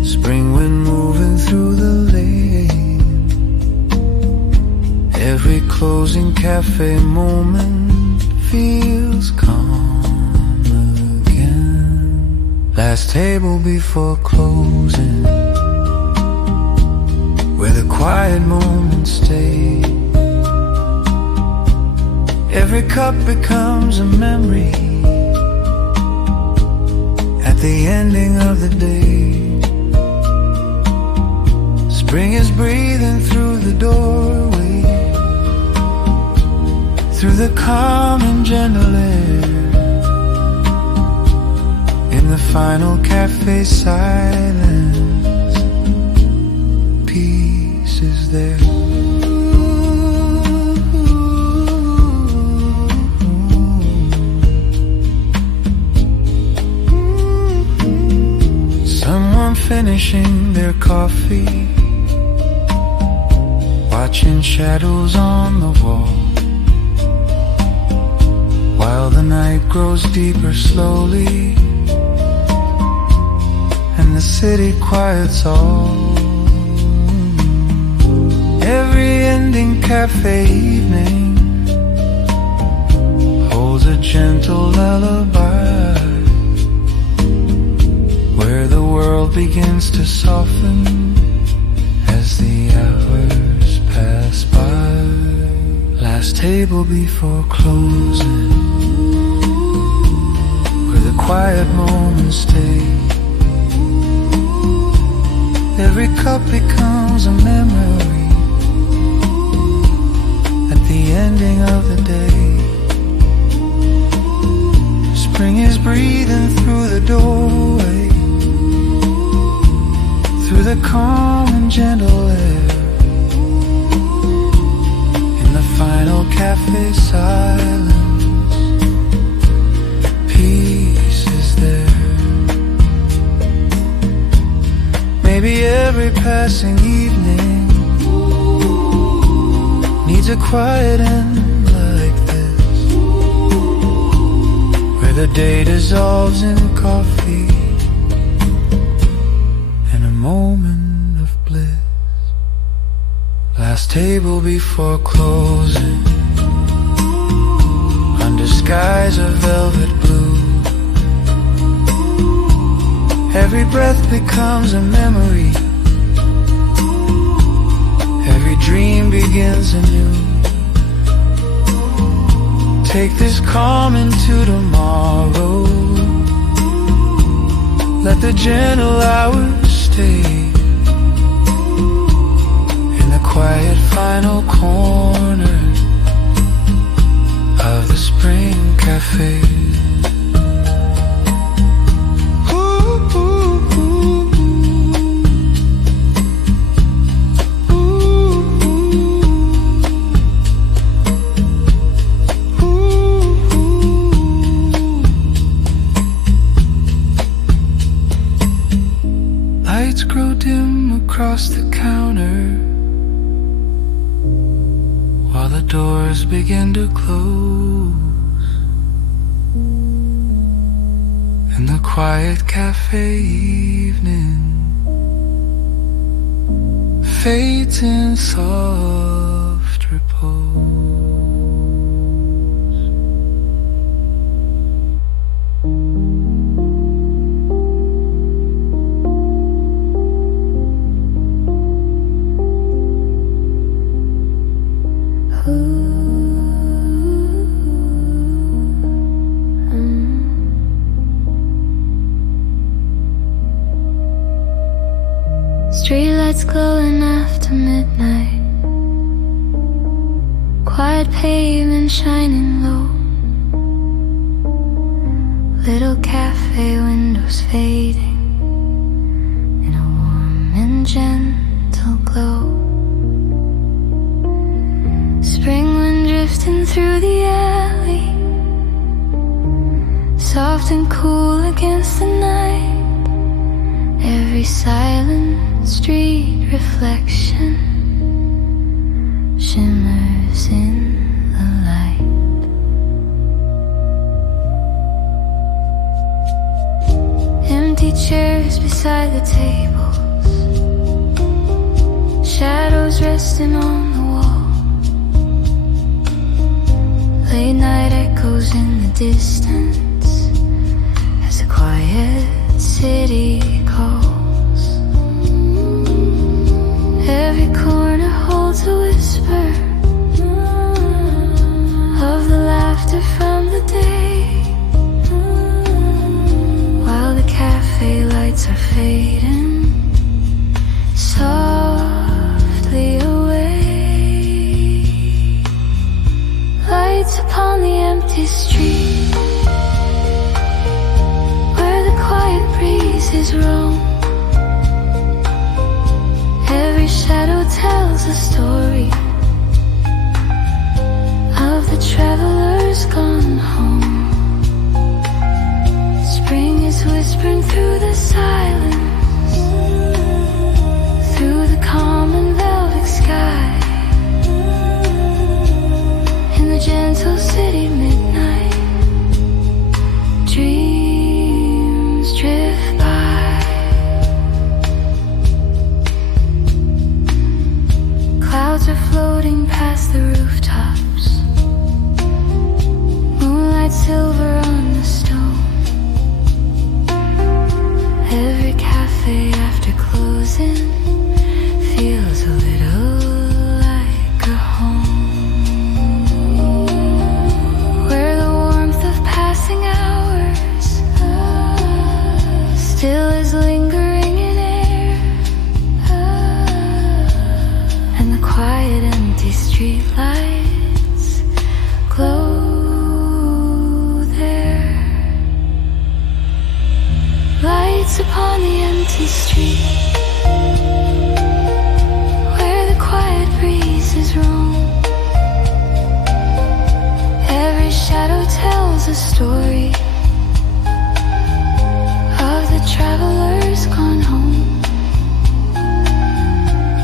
spring wind moving through the lane. Every closing cafe moment feels calm again. Last table before closing, where the quiet moments stay. Every cup becomes a memory at the ending of the day. Spring is breathing through the doorway, through the calm and gentle air. In the final cafe silence, peace is there. Someone finishing their coffee, watching shadows on the wall, while the night grows deeper slowly and the city quiets all. Every ending cafe evening holds a gentle lullaby, where the world begins to soften as the hours pass by. Last table before closing, where the quiet moments stay. Every cup becomes a memory at the ending of the day. Spring is breathing through the doorway, through the calm and gentle air. cafe silence. Peace is there. Maybe every passing evening needs a quiet end like this, where the day dissolves in coffee and a moment of bliss. Last table before closing, under skies of velvet blue. Every breath becomes a memory, every dream begins anew. Take this calm into tomorrow, let the gentle hours stay in the quiet final corner of the spring cafe. Lights grow dim across the counter, while the doors begin to close, in the quiet cafe evening fades in soft repose. Streetlights glowing after midnight, quiet pavement shining low, little cafe windows fading in a warm and gentle glow. Spring wind drifting through the alley, soft and cool against the night. Every silent street reflection shimmers in the light. Empty chairs beside the tables, shadows resting on the wall. Late night echoes in the distance as the quiet city calls. Every corner holds a whisper of the laughter from the day, while the cafe lights are fading softly away. Lights upon the empty street, where the quiet breezes roam. Every shadow tells a story of the travelers gone home. Spring is whispering through the silence, through the calm and velvet sky. In the gentle city midnight, dreams drift by. Clouds are floating past the rooftops, moonlight silver on the stone. Every the story of the travelers gone home.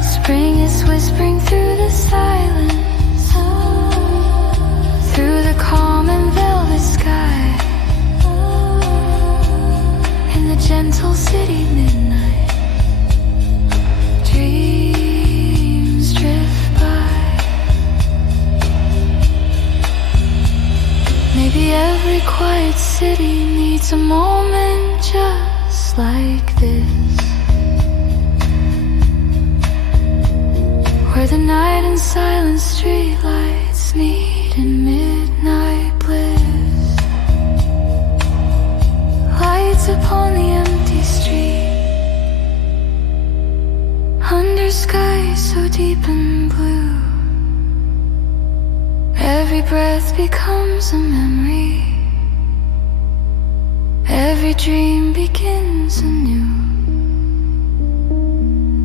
Spring is whispering through the silence, through the calm and velvet sky, in the gentle city midnight. Dreams drift by. Maybe every quiet city needs a moment just like this, where the night and silent streetlights meet in midnight bliss. Lights upon the empty street, under skies so deep and blue. Every breath becomes a memory, every dream begins anew.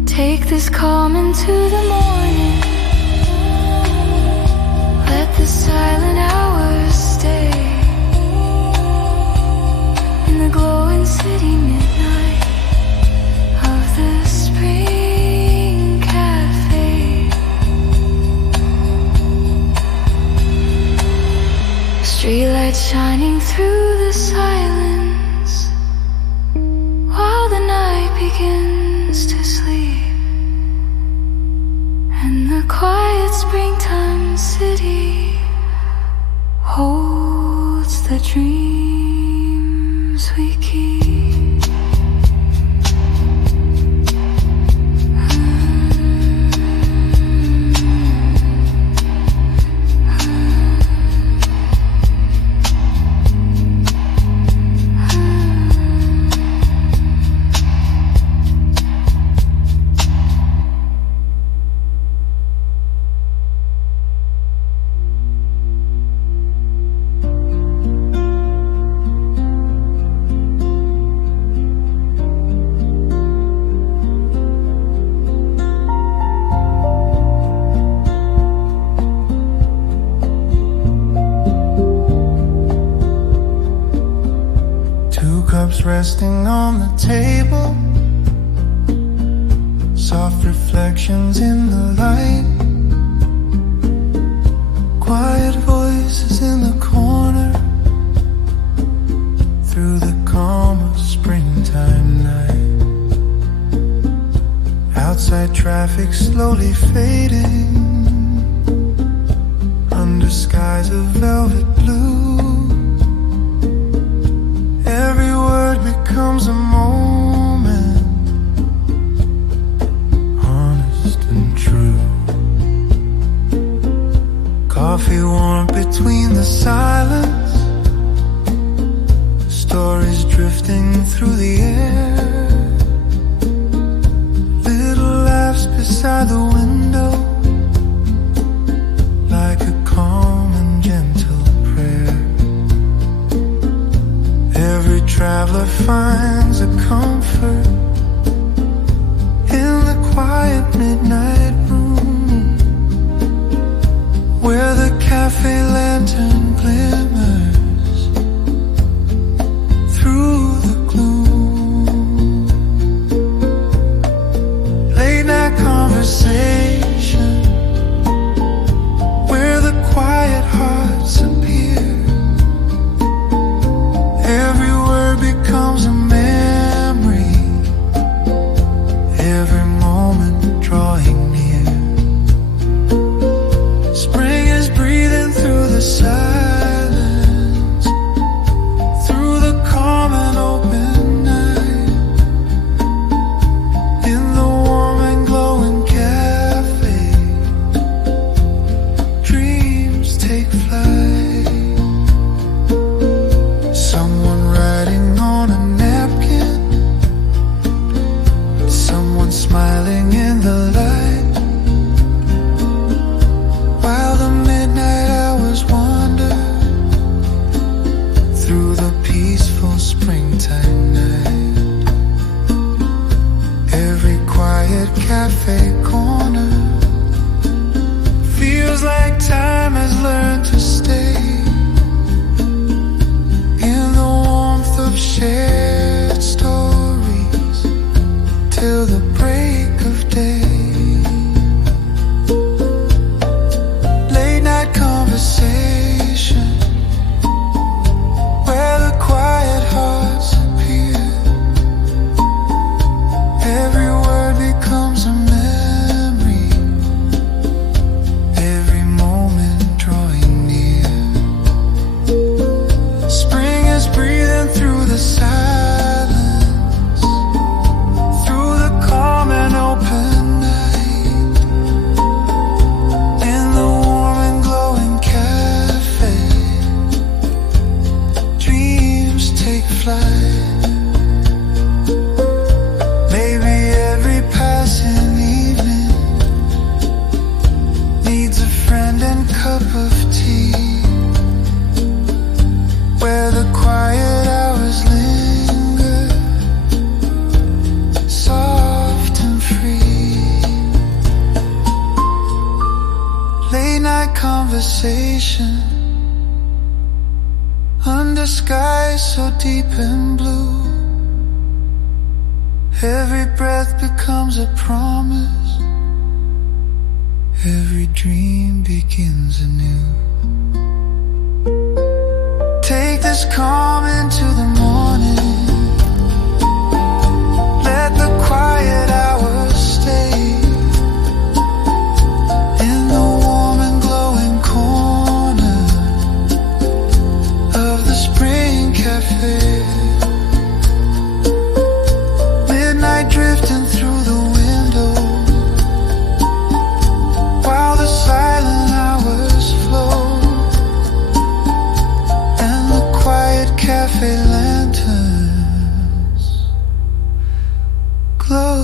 Take this calm into the morning, let the silent hours stay in the glowing city midnight of the spring cafe. Streetlights shining through the silence while the night begins to sleep. And the quiet springtime city holds the dreams we keep. Resting on the table, soft reflections in the light, quiet voices in the corner, through the calm of springtime night. Outside traffic slowly fading, under skies of velvet blue. Every word becomes a moment, honest and true. Coffee warm between the silence, stories drifting through the air. Little laughs beside the window, like a calm and gentle prayer. Every traveler finds a comfort in the quiet midnight room, where the cafe lantern glimmers through the gloom. Late night conversation, where the quiet hearts appear. Every word becomes a memory, every moment drawing near. Spring is breathing through the silence, mission under skies so deep and blue. Every breath becomes a promise. Every dream begins anew. Take this calm into the morning. Let the quiet hours stay in the warm and glowing corner of the spring cafe. Midnight drifting through the window while the silent hours flow and the quiet cafe lanterns glow.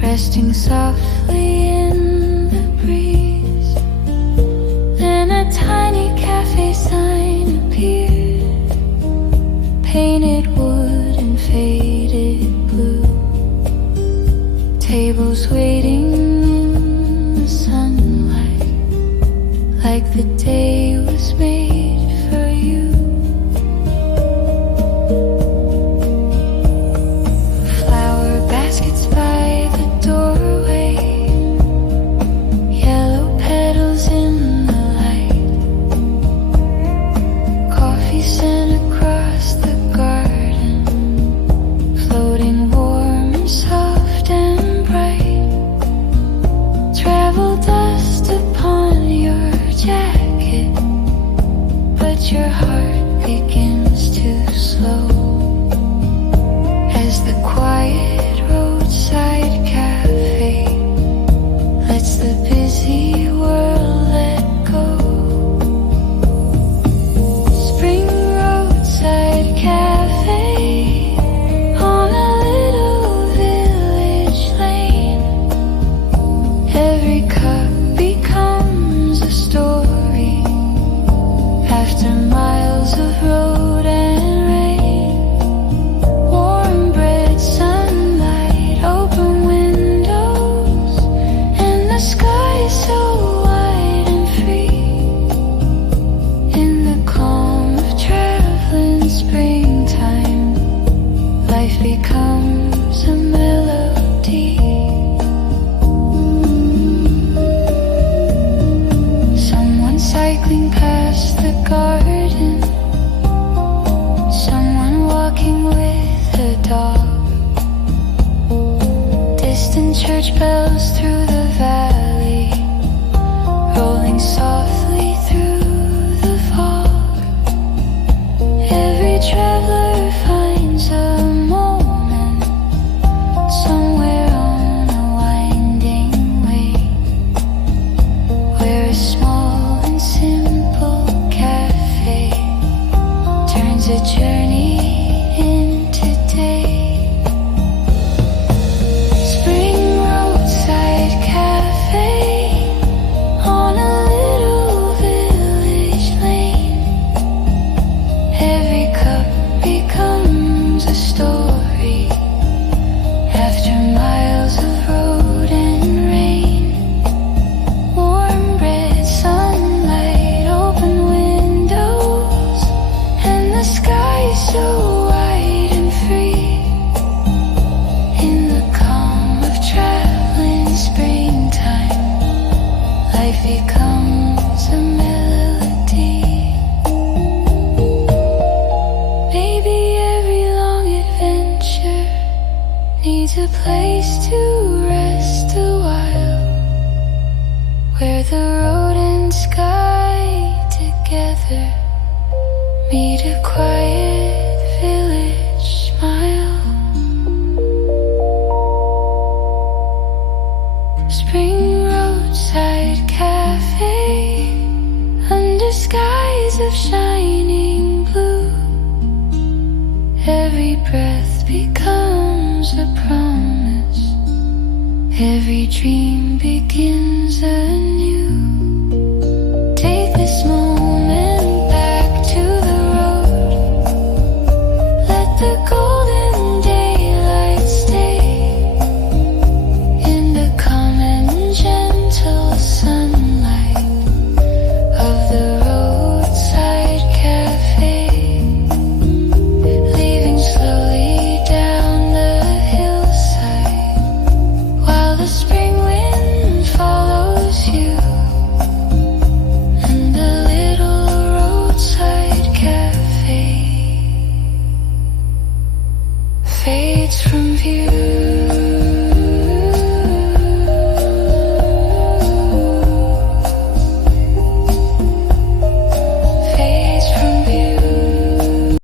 Resting softly in the breeze. Then a tiny cafe sign appeared, painted wood and faded blue. Tables waiting in the sunlight, like the day was made for you. Flower baskets by the doorway, yellow petals in the light. Coffee sent across the garden, floating warm and soft and bright. Travel dust upon your jacket, but your heart begins to slow as the quiet roadside cafe lets the busy world let go. Spring roadside cafe on a little village lane. Every cup becomes a story after miles of road and rain. Warm bread, sunlight, open windows, and the sky is so wide and free. In the calm of traveling springtime, life becomes a melody. Someone cycling past the garden, someone walking with a dog. Distant church bells through the valley, rolling softly through the fog. Every traveler finds a moment somewhere on a winding way, where a small and simple cafe turns a journey into day. Spring roadside cafe on a little village lane. Every cup becomes a story after miles of road and rain. Warm bread, sunlight, open windows, and the sky is so wide and free. In the calm of traveling springtime, life becomes a melody. Maybe every long adventure needs a place to rest a while. where the road and sky together meet a quiet village smile. Spring roadside cafe under skies of shining blue. Every breath becomes a promise. Every dream begins anew. Take this moment back to the road. Let the golden daylight stay in the calm and gentle sunlight of the roadside cafe. Leaving slowly down the hillside while the spring wind follows you. And the little roadside cafe fades from view.